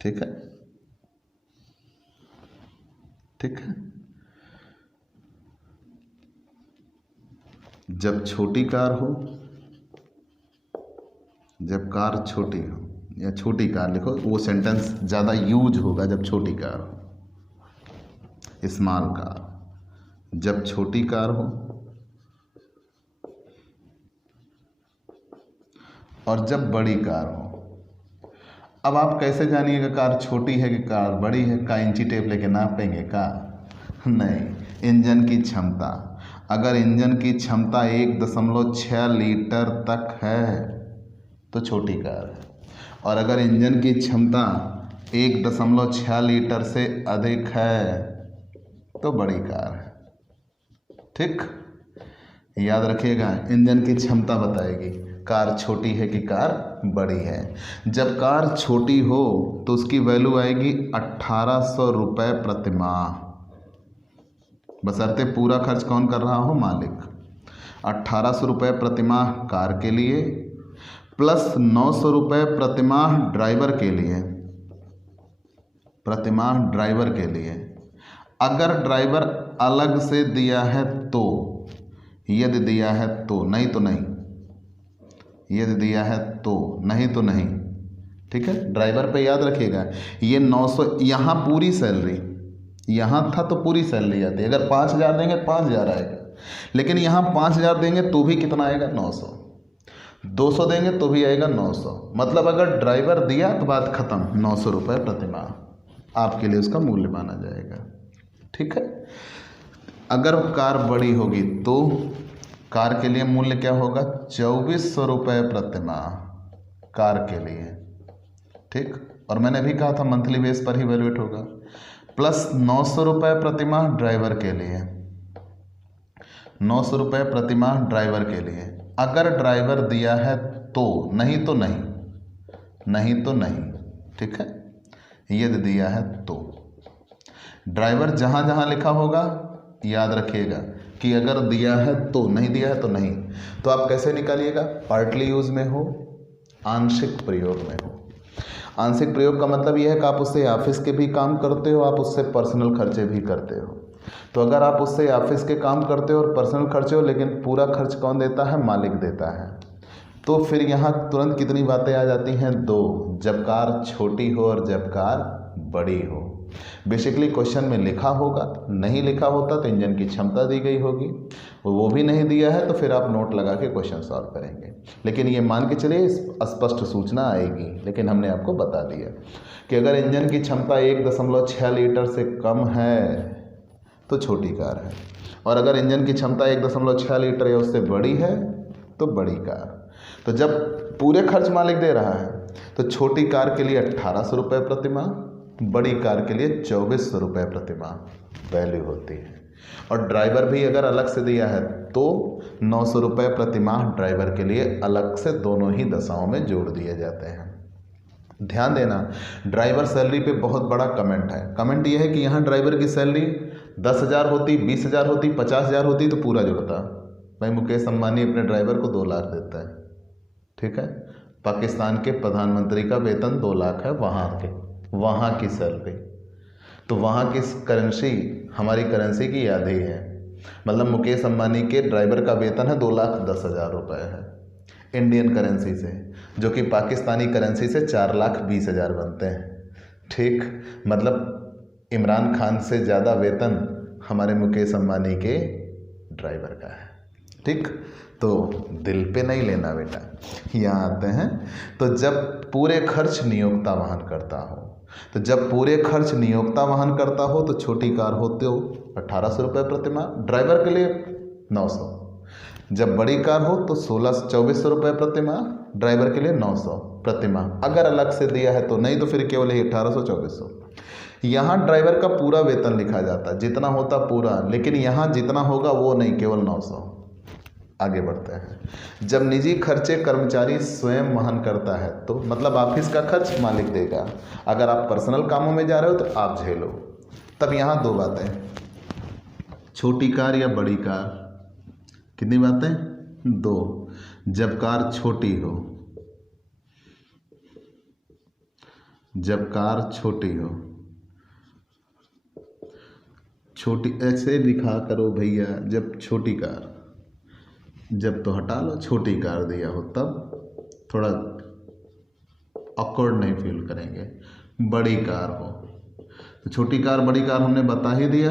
ठीक है, ठीक है। जब छोटी कार हो, जब कार छोटी हो, या छोटी कार लिखो, वो सेंटेंस ज़्यादा यूज होगा जब छोटी कार हो, स्मॉल कार। जब छोटी कार हो और जब बड़ी कार हो। अब आप कैसे जानिएगा कार छोटी है कि कार बड़ी है? का इंची टेप लेके नापेंगे का? नहीं, इंजन की क्षमता, अगर इंजन की क्षमता 1.6 लीटर तक है तो छोटी कार है, और अगर इंजन की क्षमता 1.6 लीटर से अधिक है तो बड़ी कार है, ठीक। याद रखिएगा, इंजन की क्षमता बताएगी कार छोटी है कि कार बड़ी है। जब कार छोटी हो तो उसकी वैल्यू आएगी 1800 रुपये प्रति माह, बशर्ते पूरा खर्च कौन कर रहा हो? मालिक। 1800 रुपये प्रति माह कार के लिए, प्लस 900 रुपये प्रति माह ड्राइवर के लिए, प्रति माह ड्राइवर के लिए। अगर ड्राइवर अलग से दिया है तो, यदि दिया है तो, नहीं तो नहीं, यदि दिया है तो, नहीं तो नहीं, ठीक है। ड्राइवर पे याद रखिएगा ये 900, यहाँ पूरी सैलरी, यहाँ था तो पूरी सैलरी आती है। अगर 5000 देंगे 5000 आएगा, लेकिन यहाँ 5000 देंगे तो भी कितना आएगा? 900। 200 देंगे तो भी आएगा 900। मतलब अगर ड्राइवर दिया तो बात खत्म, 900 रुपये प्रति माह आपके लिए उसका मूल्य माना जाएगा, ठीक है। अगर कार बड़ी होगी तो कार के लिए मूल्य क्या होगा? 2400 रुपये प्रति माह कार के लिए, ठीक। और मैंने भी कहा था मंथली बेस पर ही वैल्यूएट होगा, प्लस 900 रुपये प्रति माह ड्राइवर के लिए, 900 रुपये प्रति माह ड्राइवर के लिए। अगर ड्राइवर दिया है तो, नहीं तो नहीं, नहीं तो नहीं। ठीक है, यदि दिया है तो। ड्राइवर जहाँ जहाँ लिखा होगा याद रखिएगा कि अगर दिया है तो, नहीं दिया है तो नहीं। तो आप कैसे निकालिएगा? पार्टली यूज में हो, आंशिक प्रयोग में हो। आंशिक प्रयोग का मतलब यह है कि आप उससे ऑफिस के भी काम करते हो, आप उससे पर्सनल खर्चे भी करते हो। तो अगर आप उससे ऑफिस के काम करते हो और पर्सनल खर्चे हो, लेकिन पूरा खर्च कौन देता है? मालिक देता है। तो फिर यहाँ तुरंत कितनी बातें आ जाती हैं? दो, जब कार छोटी हो और जब कार बड़ी हो। बेसिकली क्वेश्चन में लिखा होगा, नहीं लिखा होता तो इंजन की क्षमता दी गई होगी, वो भी नहीं दिया है तो फिर आप नोट लगा के क्वेश्चन सॉल्व करेंगे। लेकिन ये मान के चलिए स्पष्ट सूचना आएगी, लेकिन हमने आपको बता दिया कि अगर इंजन की क्षमता 1.6 लीटर से कम है तो छोटी कार है, और अगर इंजन की क्षमता 1.6 लीटर या उससे बड़ी है तो बड़ी कार। तो जब पूरे खर्च मालिक दे रहा है तो छोटी कार के लिए 1800 रुपये प्रतिमाह, बड़ी कार के लिए 2400 रुपये प्रतिमाह वैल्यू होती है। और ड्राइवर भी अगर अलग से दिया है तो 900 रुपये प्रतिमाह ड्राइवर के लिए अलग से दोनों ही दशाओं में जोड़ दिए जाते हैं। ध्यान देना, ड्राइवर सैलरी पे बहुत बड़ा कमेंट है। कमेंट यह है कि यहाँ ड्राइवर की सैलरी 10,000 होती, 20,000 होती, 50,000 होती तो पूरा जुड़ता। भाई मुकेश अंबानी अपने ड्राइवर को 2 लाख देता है। ठीक है, पाकिस्तान के प्रधानमंत्री का वेतन 2 लाख है, वहाँ की सैलरी। तो वहाँ की करेंसी हमारी करेंसी की आधी है। मतलब मुकेश अंबानी के ड्राइवर का वेतन है 2,10,000 रुपये है इंडियन करेंसी से, जो कि पाकिस्तानी करेंसी से 4,20,000 बनते हैं। ठीक, मतलब इमरान खान से ज़्यादा वेतन हमारे मुकेश अंबानी के ड्राइवर का है। ठीक, तो दिल पे नहीं लेना बेटा। यहाँ आते हैं, तो जब पूरे खर्च नियोक्ता वहन करता हो, तो जब पूरे खर्च नियोक्ता वहन करता हो तो छोटी कार होते हो 1800 रुपये प्रतिमाह, ड्राइवर के लिए 900। जब बड़ी कार हो तो 2400 रुपये प्रतिमाह, ड्राइवर के लिए 900 प्रतिमाह। अगर अलग से दिया है तो, नहीं तो फिर केवल 1800 2400। यहाँ ड्राइवर का पूरा वेतन लिखा जाता, जितना होता पूरा, लेकिन यहाँ जितना होगा वो नहीं, केवल 900। आगे बढ़ते हैं। जब निजी खर्चे कर्मचारी स्वयं वहन करता है तो मतलब ऑफिस का खर्च मालिक देगा, अगर आप पर्सनल कामों में जा रहे हो तो आप झेलो। तब यहाँ 2 बातें, छोटी कार या बड़ी कार। कितनी बातें? 2। जब कार छोटी हो, जब कार छोटी हो, छोटी ऐसे लिखा करो भैया, जब छोटी कार, जब तो हटा लो, छोटी कार दिया हो तब थोड़ा ऑकवर्ड नहीं फील करेंगे। बड़ी कार हो तो छोटी कार, बड़ी कार हमने बता ही दिया।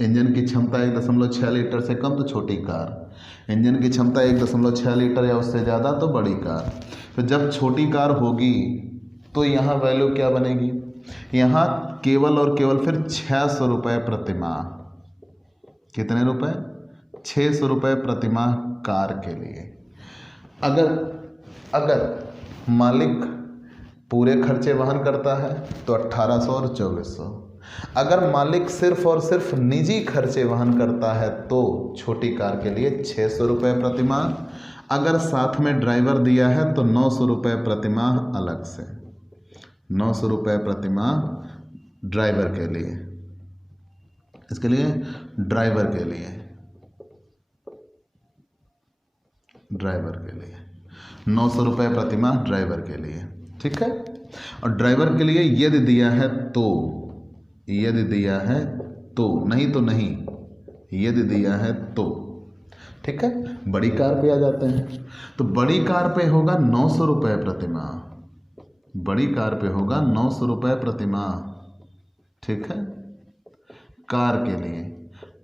इंजन की क्षमता 1.6 लीटर से कम तो छोटी कार, इंजन की क्षमता 1.6 लीटर या उससे ज़्यादा तो बड़ी कार। तो जब छोटी कार होगी तो यहाँ वैल्यू क्या बनेगी? यहाँ केवल और केवल फिर 600 रुपये प्रतिमाह। कितने रुपए? 600 रुपये प्रतिमाह कार के लिए। अगर मालिक पूरे खर्चे वहन करता है तो 1800 और 2400। अगर मालिक सिर्फ और सिर्फ निजी खर्चे वहन करता है तो छोटी कार के लिए 600 रुपये प्रतिमाह। अगर साथ में ड्राइवर दिया है तो 900 रुपये प्रतिमाह अलग से, 900 रुपये प्रतिमाह ड्राइवर के लिए। इसके लिए ड्राइवर के लिए 900 रुपये प्रतिमाह ड्राइवर के लिए। ठीक है, और ड्राइवर के लिए यदि दिया है तो, यदि दिया है तो, नहीं तो नहीं, यदि दिया है तो। ठीक है, बड़ी कार पे आ जाते हैं। तो बड़ी कार पे होगा 900 रुपये प्रतिमाह, बड़ी कार पे होगा 900 रुपये प्रतिमाह। ठीक है, कार के लिए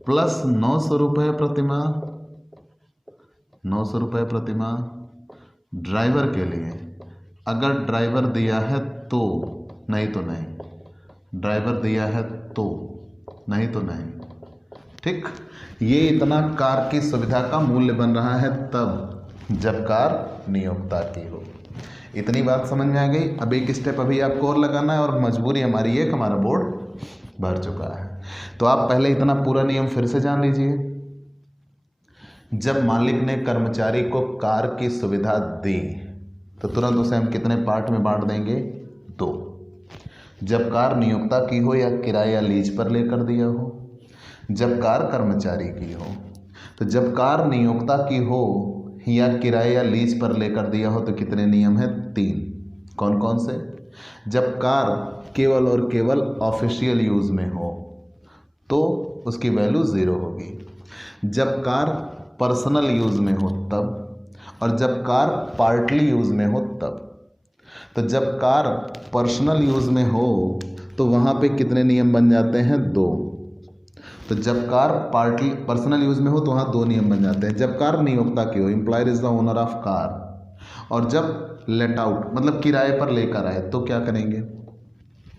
प्लस 900 रुपये प्रतिमाह, 900 रुपये प्रतिमाह ड्राइवर के लिए। अगर ड्राइवर दिया है तो, नहीं तो नहीं, ड्राइवर दिया है तो, नहीं तो नहीं। ठीक, ये इतना कार की सुविधा का मूल्य बन रहा है तब जब कार नियोक्ता की हो। इतनी बात समझ में आ गई। अब एक स्टेप अभी आपको और लगाना है, और मजबूरी हमारी है कि हमारा बोर्ड भर चुका है। तो आप पहले इतना पूरा नियम फिर से जान लीजिए। जब मालिक ने कर्मचारी को कार की सुविधा दी तो तुरंत उसे हम कितने पार्ट में बांट देंगे? 2। जब कार नियोक्ता की हो या किराए या लीज पर लेकर दिया हो, जब कार कर्मचारी की हो। तो जब कार नियोक्ता की हो या किराए या लीज पर लेकर दिया हो तो कितने नियम हैं? 3। कौन कौन से? जब कार केवल और केवल ऑफिशियल यूज़ में हो तो उसकी वैल्यू 0 होगी। जब कार पर्सनल यूज़ में हो तब, और जब कार पार्टली यूज़ में हो तब। तो जब कार पर्सनल यूज़ में हो तो वहाँ पे कितने नियम बन जाते हैं? 2। तो जब कार पर्सनल यूज़ में हो तो वहाँ 2 नियम बन जाते हैं। जब कार नियोक्ता की हो, employer is the owner of car, और जब लेट आउट मतलब किराए पर लेकर आए तो क्या करेंगे?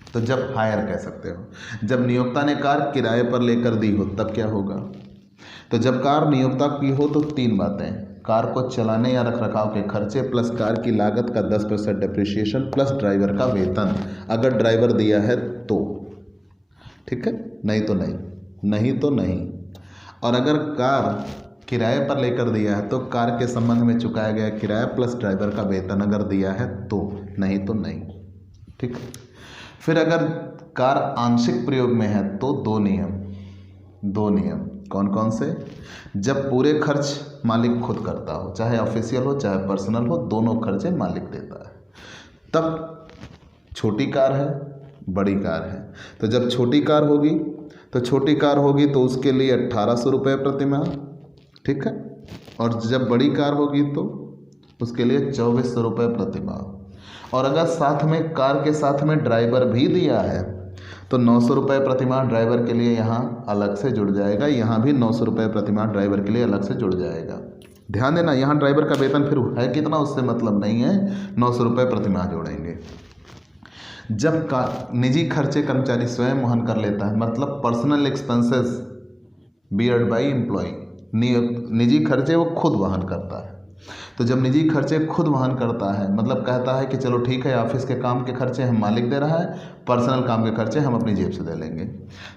तो जब हायर कह सकते हो, जब नियोक्ता ने कार किराए पर लेकर दी हो तब क्या होगा? तो जब कार नियोक्ता की हो तो 3 बातें, कार को चलाने या रखरखाव के खर्चे प्लस कार की लागत का 10% डिप्रिसिएशन प्लस ड्राइवर का वेतन, अगर ड्राइवर दिया है तो, ठीक है, नहीं तो नहीं, नहीं तो नहीं। और अगर कार किराए पर लेकर दिया है तो कार के संबंध में चुकाया गया किराया प्लस ड्राइवर का वेतन अगर दिया है तो, नहीं तो नहीं, ठीक है। फिर अगर कार आंशिक प्रयोग में है तो 2 नियम कौन कौन से? जब पूरे खर्च मालिक खुद करता हो, चाहे ऑफिशियल हो चाहे पर्सनल हो, दोनों खर्चे मालिक देता है। तब छोटी कार है, बड़ी कार है। तो जब छोटी कार होगी तो उसके लिए 1800 रुपये प्रति माह, ठीक है। और जब बड़ी कार होगी तो उसके लिए 2400 रुपये प्रति माह। और अगर साथ में कार के साथ में ड्राइवर भी दिया है तो 900 रुपये प्रति माह ड्राइवर के लिए यहाँ अलग से जुड़ जाएगा, यहाँ भी 900 रुपये प्रति माह ड्राइवर के लिए अलग से जुड़ जाएगा। ध्यान देना, यहाँ ड्राइवर का वेतन फिर है कितना उससे मतलब नहीं है, 900 रुपये प्रति माह जोड़ेंगे। जब का निजी खर्चे कर्मचारी स्वयं वहन कर लेता है, मतलब personal expenses beard by employ, निजी खर्चे वो खुद वहन करता है। तो जब निजी खर्चे खुद वहन करता है मतलब कहता है कि चलो ठीक है, ऑफिस के काम के खर्चे हम मालिक दे रहा है, पर्सनल काम के खर्चे हम अपनी जेब से दे लेंगे।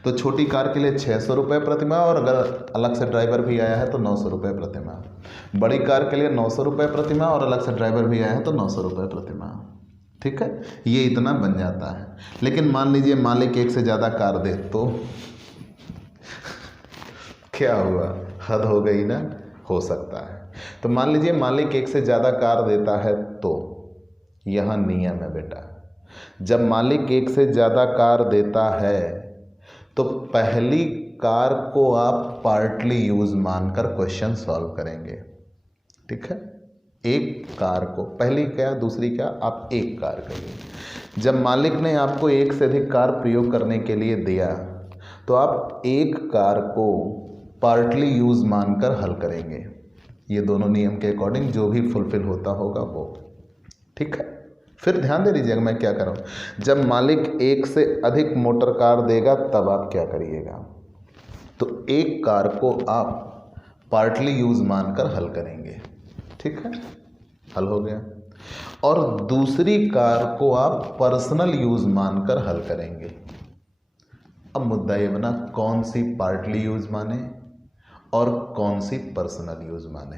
तो छोटी कार के लिए 600 रुपये प्रति माह, और अगर अलग से ड्राइवर भी आया है तो 900 रुपये प्रति माह। बड़ी कार के लिए 900 रुपये प्रति माह, और अलग से ड्राइवर भी आया है तो 900 रुपये प्रति माह, ठीक है। ये इतना बन जाता है। लेकिन मान लीजिए मालिक एक से ज़्यादा कार दे तो क्या हुआ? हद हो गई ना, हो सकता है। तो मान लीजिए मालिक एक से ज़्यादा कार देता है तो यहाँ नियम है बेटा, जब मालिक एक से ज़्यादा कार देता है तो पहली कार को आप पार्टली यूज़ मानकर क्वेश्चन सॉल्व करेंगे, ठीक है। एक कार को, पहली क्या दूसरी क्या, आप एक कार करिए। जब मालिक ने आपको एक से अधिक कार प्रयोग करने के लिए दिया तो आप एक कार को पार्टली यूज़ मानकर हल करेंगे। ये दोनों नियम के अकॉर्डिंग जो भी फुलफिल होता होगा वो, ठीक है। फिर ध्यान दे दीजिएगा मैं क्या कर रहा हूँ। जब मालिक एक से अधिक मोटर कार देगा तब आप क्या करिएगा? तो एक कार को आप पार्टली यूज़ मानकर हल करेंगे, ठीक है, हल हो गया। और दूसरी कार को आप पर्सनल यूज़ मानकर हल करेंगे। अब मुद्दा ये बना कौन सी पार्टली यूज़ माने और कौन सी पर्सनल यूज़ माने,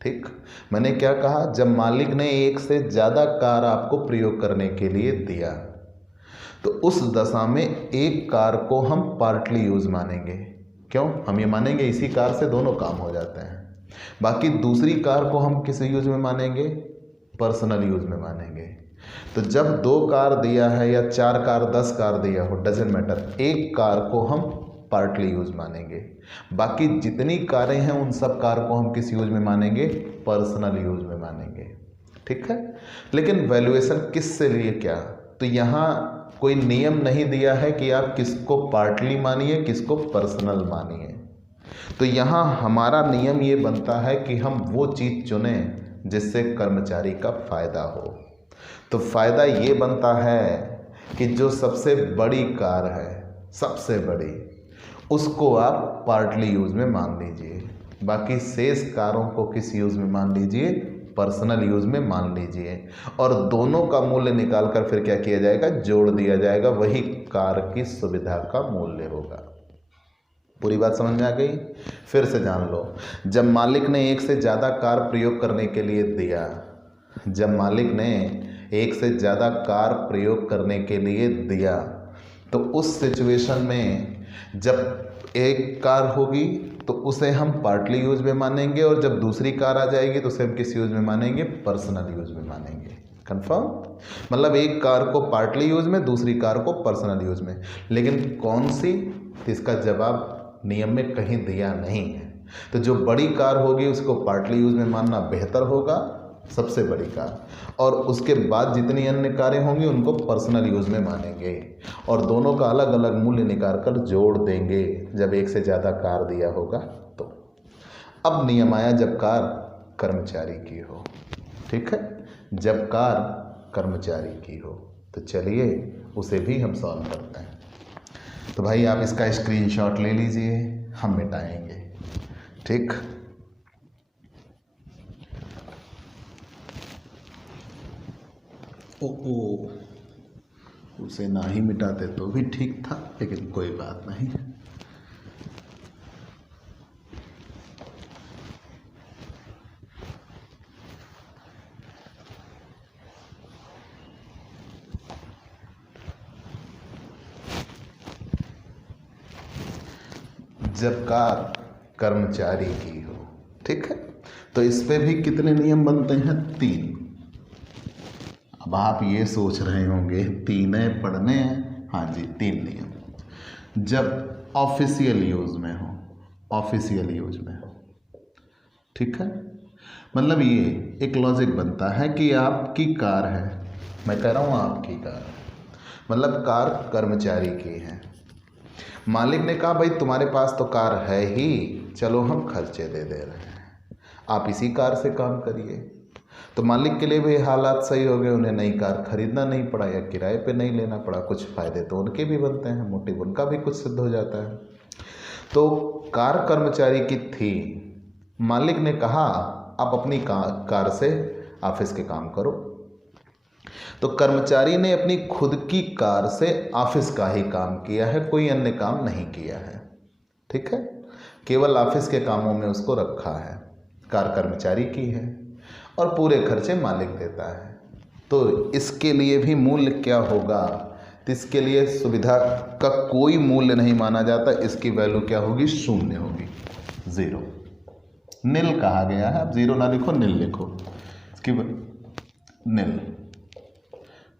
ठीक। मैंने क्या कहा, जब मालिक ने एक से ज़्यादा कार आपको प्रयोग करने के लिए दिया तो उस दशा में एक कार को हम पार्टली यूज़ मानेंगे। क्यों? हम ये मानेंगे इसी कार से दोनों काम हो जाते हैं। बाकी दूसरी कार को हम किस यूज़ में मानेंगे? पर्सनल यूज़ में मानेंगे। तो जब 2 कार दिया है या 4 कार 10 कार दिया हो, डजेंट मैटर, एक कार को हम पार्टली यूज़ मानेंगे। बाकी जितनी कारें हैं उन सब कार को हम किस यूज़ में मानेंगे? पर्सनल यूज़ में मानेंगे, ठीक है। लेकिन वैल्यूएशन किस से लिए क्या? तो यहाँ कोई नियम नहीं दिया है कि आप किसको पार्टली मानिए किसको पर्सनल मानिए। तो यहाँ हमारा नियम ये बनता है कि हम वो चीज़ चुने जिससे कर्मचारी का फ़ायदा हो। तो फ़ायदा ये बनता है कि जो सबसे बड़ी कार है, सबसे बड़ी, उसको आप पार्टली यूज़ में मान लीजिए। बाकी शेष कारों को किस यूज़ में मान लीजिए? पर्सनल यूज़ में मान लीजिए। और दोनों का मूल्य निकाल कर फिर क्या किया जाएगा? जोड़ दिया जाएगा, वही कार की सुविधा का मूल्य होगा। पूरी बात समझ में आ गई? फिर से जान लो, जब मालिक ने एक से ज़्यादा कार प्रयोग करने के लिए दिया जब मालिक ने एक से ज़्यादा कार प्रयोग करने के लिए दिया तो उस सिचुएशन में जब एक कार होगी तो उसे हम पार्टली यूज में मानेंगे, और जब दूसरी कार आ जाएगी तो उसे हम किस यूज में मानेंगे? पर्सनल यूज में मानेंगे। कंफर्म? मतलब एक कार को पार्टली यूज में, दूसरी कार को पर्सनल यूज में। लेकिन कौन सी? तो इसका जवाब नियम में कहीं दिया नहीं है। तो जो बड़ी कार होगी उसको पार्टली यूज में मानना बेहतर होगा, सबसे बड़ी कार, और उसके बाद जितनी अन्य कारें होंगी उनको पर्सनल यूज में मानेंगे, और दोनों का अलग अलग मूल्य निकाल कर जोड़ देंगे जब एक से ज़्यादा कार दिया होगा तो। अब नियम आया जब कार कर्मचारी की हो। ठीक है, जब कार कर्मचारी की हो। तो चलिए उसे भी हम सॉल्व करते हैं। तो भाई आप इसका स्क्रीनशॉट ले लीजिए, हम मिटाएंगे। ठीक, ओ उसे ना ही मिटाते तो भी ठीक था, लेकिन कोई बात नहीं। जब कार कर्मचारी की हो। ठीक है, तो इस पे भी कितने नियम बनते हैं? 3। अब आप ये सोच रहे होंगे 3 पढ़ने हैं। हाँ जी, 3 नियम। जब ऑफिशियल यूज में हो, ऑफिशियल यूज में हो। ठीक है, मतलब ये एक लॉजिक बनता है कि आपकी कार है, मैं कह रहा हूँ आपकी कार, मतलब कार कर्मचारी की है। मालिक ने कहा भाई तुम्हारे पास तो कार है ही, चलो हम खर्चे दे रहे हैं, आप इसी कार से काम करिए। तो मालिक के लिए भी हालात सही हो गए, उन्हें नई कार खरीदना नहीं पड़ा या किराए पे नहीं लेना पड़ा। कुछ फ़ायदे तो उनके भी बनते हैं, मोटिव उनका भी कुछ सिद्ध हो जाता है। तो कार कर्मचारी की थी, मालिक ने कहा आप अपनी कार से ऑफिस के काम करो। तो कर्मचारी ने अपनी खुद की कार से ऑफिस का ही काम किया है, कोई अन्य काम नहीं किया है। ठीक है, केवल ऑफिस के कामों में उसको रखा है। कार कर्मचारी की है और पूरे खर्चे मालिक देता है। तो इसके लिए भी मूल्य क्या होगा? तो इसके लिए सुविधा का कोई मूल्य नहीं माना जाता, इसकी वैल्यू क्या होगी? 0 होगी, 0, नील कहा गया है। अब 0 ना लिखो, नील लिखो, इसकी नील।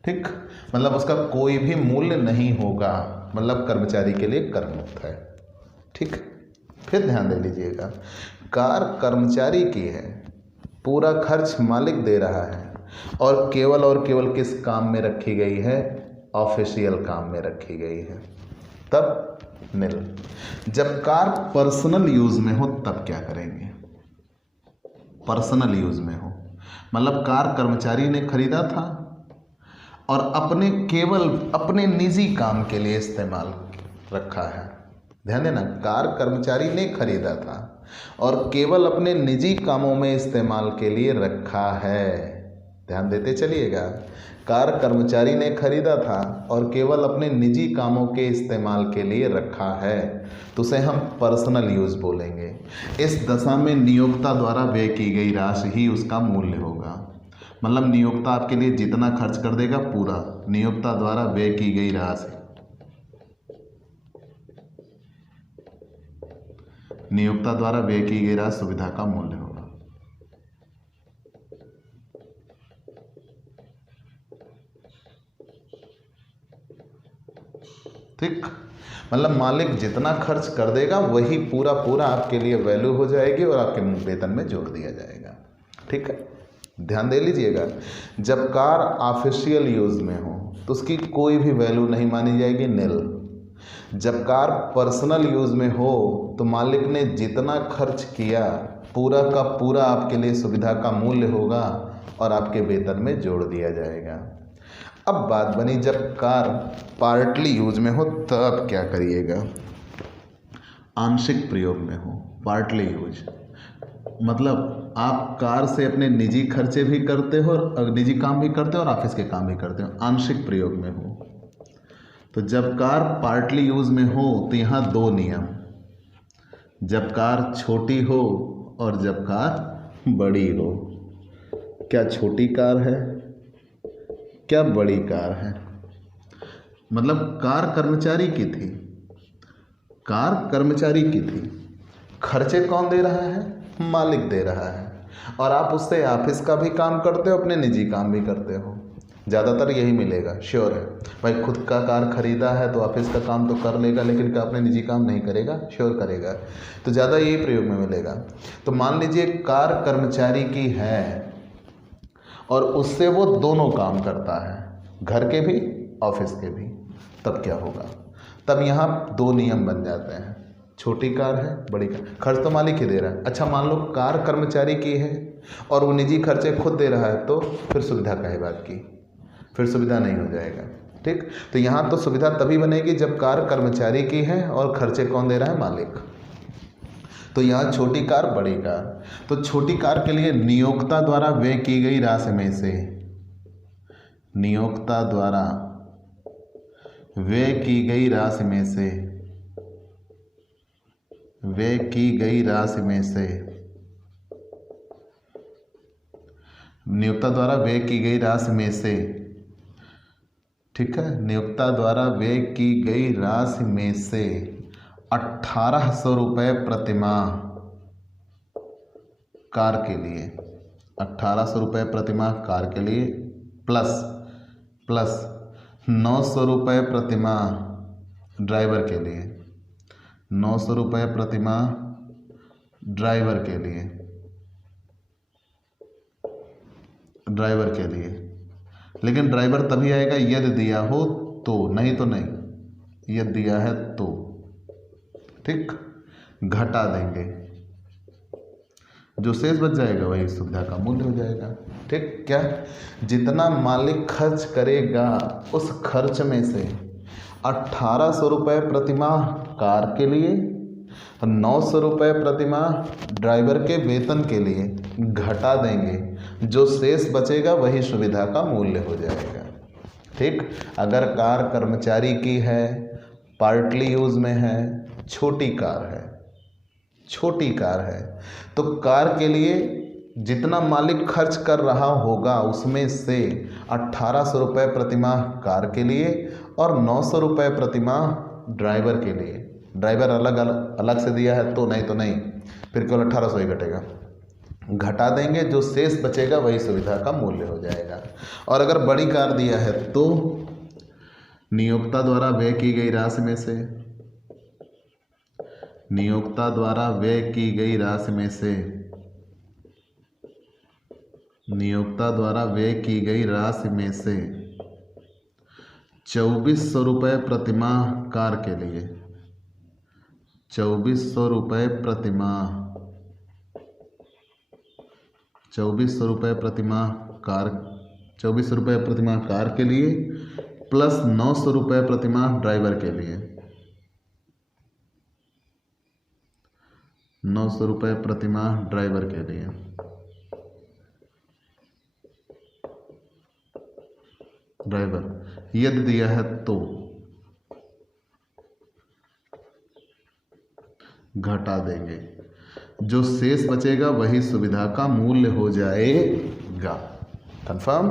ठीक, मतलब उसका कोई भी मूल्य नहीं होगा, मतलब कर्मचारी के लिए करमुक्त है। ठीक, फिर ध्यान दे लीजिएगा, कार कर्मचारी की है, पूरा खर्च मालिक दे रहा है, और केवल किस काम में रखी गई है? ऑफिशियल काम में रखी गई है, तब नील। जब कार पर्सनल यूज में हो तब क्या करेंगे? पर्सनल यूज में हो मतलब कार कर्मचारी ने खरीदा था और केवल अपने निजी काम के लिए इस्तेमाल रखा है। ध्यान देना, कार कर्मचारी ने खरीदा था और केवल अपने निजी कामों में इस्तेमाल के लिए रखा है। ध्यान देते चलिएगा, कार कर्मचारी ने खरीदा था और केवल अपने निजी कामों के इस्तेमाल के लिए रखा है, तो उसे हम पर्सनल यूज बोलेंगे। इस दशा में नियोक्ता द्वारा व्यय की गई राशि ही उसका मूल्य होगा। मतलब नियोक्ता आपके लिए जितना खर्च कर देगा, पूरा नियोक्ता द्वारा व्यय की गई राशि, नियोक्ता द्वारा व्यय की गई राशि सुविधा का मूल्य होगा। ठीक, मतलब मालिक जितना खर्च कर देगा वही पूरा आपके लिए वैल्यू हो जाएगी और आपके वेतन में जोड़ दिया जाएगा। ठीक है, ध्यान दे लीजिएगा, जब कार ऑफिशियल यूज में हो तो उसकी कोई भी वैल्यू नहीं मानी जाएगी, नील। जब कार पर्सनल यूज में हो तो मालिक ने जितना खर्च किया पूरा का पूरा आपके लिए सुविधा का मूल्य होगा और आपके वेतन में जोड़ दिया जाएगा। अब बात बनी जब कार पार्टली यूज में हो तब क्या करिएगा? आंशिक प्रयोग में हो, पार्टली यूज मतलब आप कार से अपने निजी खर्चे भी करते हो और निजी काम भी करते हो और ऑफिस के काम भी करते हो, आंशिक प्रयोग में हो। तो जब कार पार्टली यूज में हो तो यहाँ 2 नियम, जब कार छोटी हो और जब कार बड़ी हो। क्या छोटी कार है, क्या बड़ी कार है। मतलब कार कर्मचारी की थी, कार कर्मचारी की थी, खर्चे कौन दे रहा है, मालिक दे रहा है, और आप उससे ऑफिस का भी काम करते हो, अपने निजी काम भी करते हो। ज़्यादातर यही मिलेगा, श्योर है भाई। खुद का कार खरीदा है तो ऑफिस का काम तो कर लेगा, लेकिन क्या अपने निजी काम नहीं करेगा, श्योर करेगा। तो ज़्यादा यही प्रयोग में मिलेगा। तो मान लीजिए कार कर्मचारी की है और उससे वो दोनों काम करता है, घर के भी ऑफिस के भी। तब क्या होगा, तब यहाँ दो नियम बन जाते हैं, छोटी कार है, बड़ी कार। खर्च तो मालिक ही दे रहा है। अच्छा मान लो कार कर्मचारी की है और वो निजी खर्चे खुद दे रहा है, तो फिर सुविधा का ही बात की, फिर सुविधा नहीं हो जाएगा। ठीक, तो यहाँ तो सुविधा तभी बनेगी जब कार कर्मचारी की है और खर्चे कौन दे रहा है, मालिक। तो यहाँ छोटी कार, बड़ी कार। तो छोटी कार के लिए नियोक्ता द्वारा व्यय की गई राशि में से, नियोक्ता द्वारा व्यय की गई राशि में से, व्यय की गई राशि में से, नियोक्ता द्वारा व्यय की गई राशि में से, ठीक है, नियोक्ता द्वारा व्यय की गई राशि में से 1800 रुपये प्रतिमाह कार के लिए, 1800 रुपये प्रतिमाह कार के लिए, प्लस 900 रुपये प्रतिमाह ड्राइवर के लिए, 900 रुपये प्रतिमाह ड्राइवर के लिए, ड्राइवर के लिए। लेकिन ड्राइवर तभी आएगा यदि दिया हो तो, नहीं तो नहीं, यदि दिया है तो। ठीक, घटा देंगे, जो शेष बच जाएगा वही सुविधा का मूल्य हो जाएगा। ठीक, क्या जितना मालिक खर्च करेगा उस खर्च में से 1800 रुपये प्रतिमाह कार के लिए, 900 रुपये प्रतिमाह ड्राइवर के वेतन के लिए घटा देंगे, जो शेष बचेगा वही सुविधा का मूल्य हो जाएगा। ठीक, अगर कार कर्मचारी की है, पार्टली यूज में है, छोटी कार है, छोटी कार है, तो कार के लिए जितना मालिक खर्च कर रहा होगा उसमें से 1800 रुपये प्रतिमाह कार के लिए और 900 रुपये प्रतिमाह ड्राइवर के लिए। ड्राइवर अलग से दिया है तो, नहीं तो नहीं, फिर केवल 1800 ही घटेगा, घटा देंगे, जो शेष बचेगा वही सुविधा का मूल्य हो जाएगा। और अगर बड़ी कार दिया है तो नियोक्ता द्वारा व्यय की गई राशि में से, नियोक्ता द्वारा व्यय की गई राशि में से, नियोक्ता द्वारा व्यय की गई राशि में से 2400 रुपये प्रतिमाह कार के लिए, 2400 रुपये प्रतिमाह, 2400 रुपये प्रतिमाह कार, 2400 रुपये प्रतिमाह कार के लिए, प्लस 900 रुपये प्रतिमाह ड्राइवर के लिए, 900 रुपये प्रतिमाह ड्राइवर के लिए। ड्राइवर यदि दिया है तो घटा देंगे, जो शेष बचेगा वही सुविधा का मूल्य हो जाएगा। कंफर्म।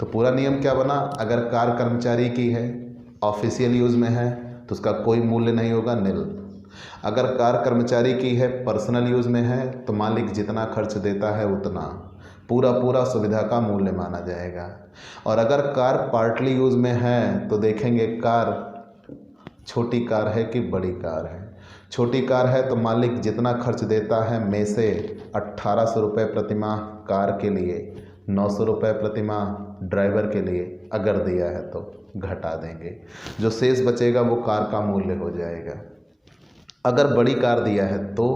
तो पूरा नियम क्या बना, अगर कार कर्मचारी की है, ऑफिशियल यूज में है, तो उसका कोई मूल्य नहीं होगा, निल। अगर कार कर्मचारी की है, पर्सनल यूज में है, तो मालिक जितना खर्च देता है उतना पूरा सुविधा का मूल्य माना जाएगा। और अगर कार पार्टली यूज में है तो देखेंगे कार छोटी कार है कि बड़ी कार है। छोटी कार है तो मालिक जितना खर्च देता है में से 1800 रुपये प्रतिमाह कार के लिए, 900 रुपये प्रतिमाह ड्राइवर के लिए अगर दिया है तो घटा देंगे, जो शेष बचेगा वो कार का मूल्य हो जाएगा। अगर बड़ी कार दिया है तो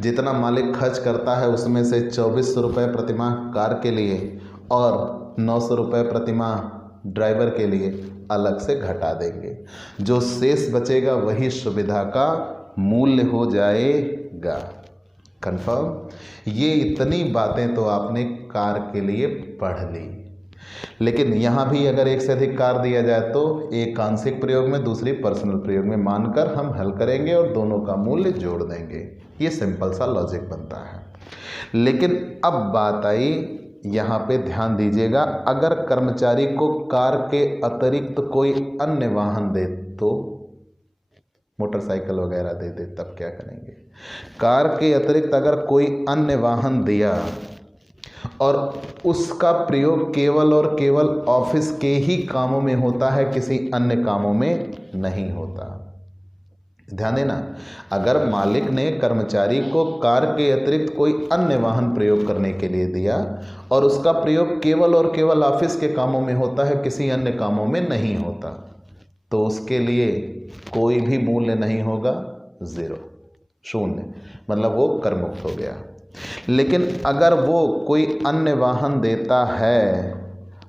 जितना मालिक खर्च करता है उसमें से 2400 रुपये प्रतिमाह कार के लिए और 900 रुपये प्रतिमाह ड्राइवर के लिए अलग से घटा देंगे, जो शेष बचेगा वही सुविधा का मूल्य हो जाएगा। कंफर्म। ये इतनी बातें तो आपने कार के लिए पढ़ ली, लेकिन यहाँ भी अगर एक से अधिक कार दिया जाए तो एक आंशिक प्रयोग में दूसरी पर्सनल प्रयोग में मानकर हम हल करेंगे और दोनों का मूल्य जोड़ देंगे। ये सिंपल सा लॉजिक बनता है। लेकिन अब बात आई यहाँ पे ध्यान दीजिएगा, अगर कर्मचारी को कार के अतिरिक्त कोई अन्य वाहन दे, तो मोटरसाइकिल वगैरह दे दे तब क्या करेंगे। कार के अतिरिक्त अगर कोई अन्य वाहन दिया और उसका प्रयोग केवल और केवल ऑफिस के ही कामों में होता है, किसी अन्य कामों में नहीं होता। ध्यान देना, अगर मालिक ने कर्मचारी को कार के अतिरिक्त कोई अन्य वाहन प्रयोग करने के लिए दिया और उसका प्रयोग केवल और केवल ऑफिस के कामों में होता है, किसी अन्य कामों में नहीं होता, तो उसके लिए कोई भी मूल्य नहीं होगा, 0, 0, मतलब वो कर मुक्त हो गया। लेकिन अगर वो कोई अन्य वाहन देता है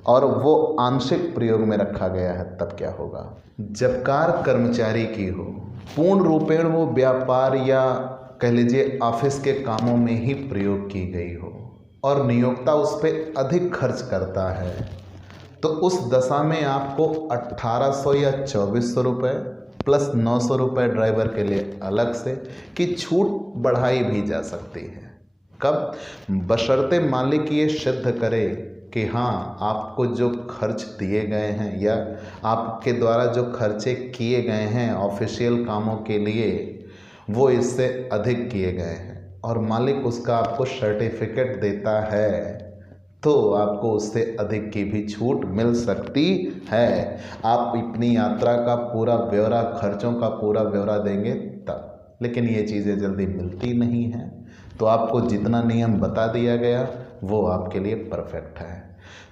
और वो आंशिक प्रयोग में रखा गया है, तब क्या होगा। जब कार कर्मचारी की हो, पूर्ण रूपेण वो व्यापार या कह लीजिए ऑफिस के कामों में ही प्रयोग की गई हो और नियोक्ता उस पर अधिक खर्च करता है, तो उस दशा में आपको 1800 या 2400 रुपये प्लस 900 रुपये ड्राइवर के लिए अलग से की छूट बढ़ाई भी जा सकती है। कब, बशर्ते मालिक ये सिद्ध करे कि हाँ, आपको जो खर्च दिए गए हैं या आपके द्वारा जो खर्चे किए गए हैं ऑफिशियल कामों के लिए, वो इससे अधिक किए गए हैं और मालिक उसका आपको सर्टिफिकेट देता है, तो आपको उससे अधिक की भी छूट मिल सकती है। आप अपनी यात्रा का पूरा ब्यौरा, खर्चों का पूरा ब्यौरा देंगे तब, लेकिन ये चीज़ें जल्दी मिलती नहीं हैं। तो आपको जितना नियम बता दिया गया वो आपके लिए परफेक्ट है।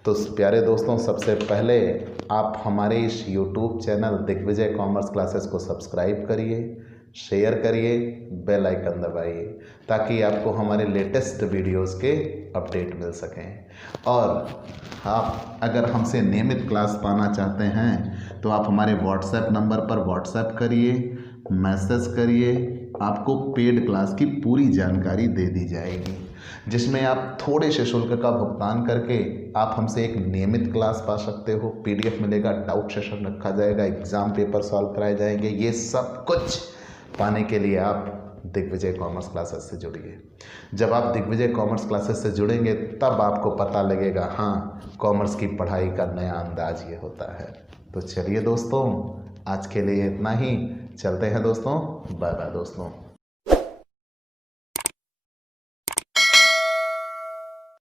तो प्यारे दोस्तों, सबसे पहले आप हमारे इस YouTube channel Digvijay commerce classes को सब्सक्राइब करिए, शेयर करिए, बेल आइकन दबाइए, ताकि आपको हमारे लेटेस्ट वीडियोस के अपडेट मिल सकें। और आप अगर हमसे नियमित क्लास पाना चाहते हैं तो आप हमारे व्हाट्सएप नंबर पर व्हाट्सएप करिए, मैसेज करिए, आपको पेड क्लास की पूरी जानकारी दे दी जाएगी, जिसमें आप थोड़े से शुल्क का भुगतान करके आप हमसे एक नियमित क्लास पा सकते हो। PDF मिलेगा, डाउट सेशन रखा जाएगा, एग्ज़ाम पेपर सॉल्व कराए जाएंगे। ये सब कुछ पाने के लिए आप दिग्विजय कॉमर्स क्लासेस से जुड़िए। जब आप दिग्विजय कॉमर्स क्लासेस से जुड़ेंगे तब आपको पता लगेगा, हाँ, कॉमर्स की पढ़ाई का नया अंदाज ये होता है। तो चलिए दोस्तों, आज के लिए इतना ही। चलते हैं दोस्तों, बाय बाय दोस्तों।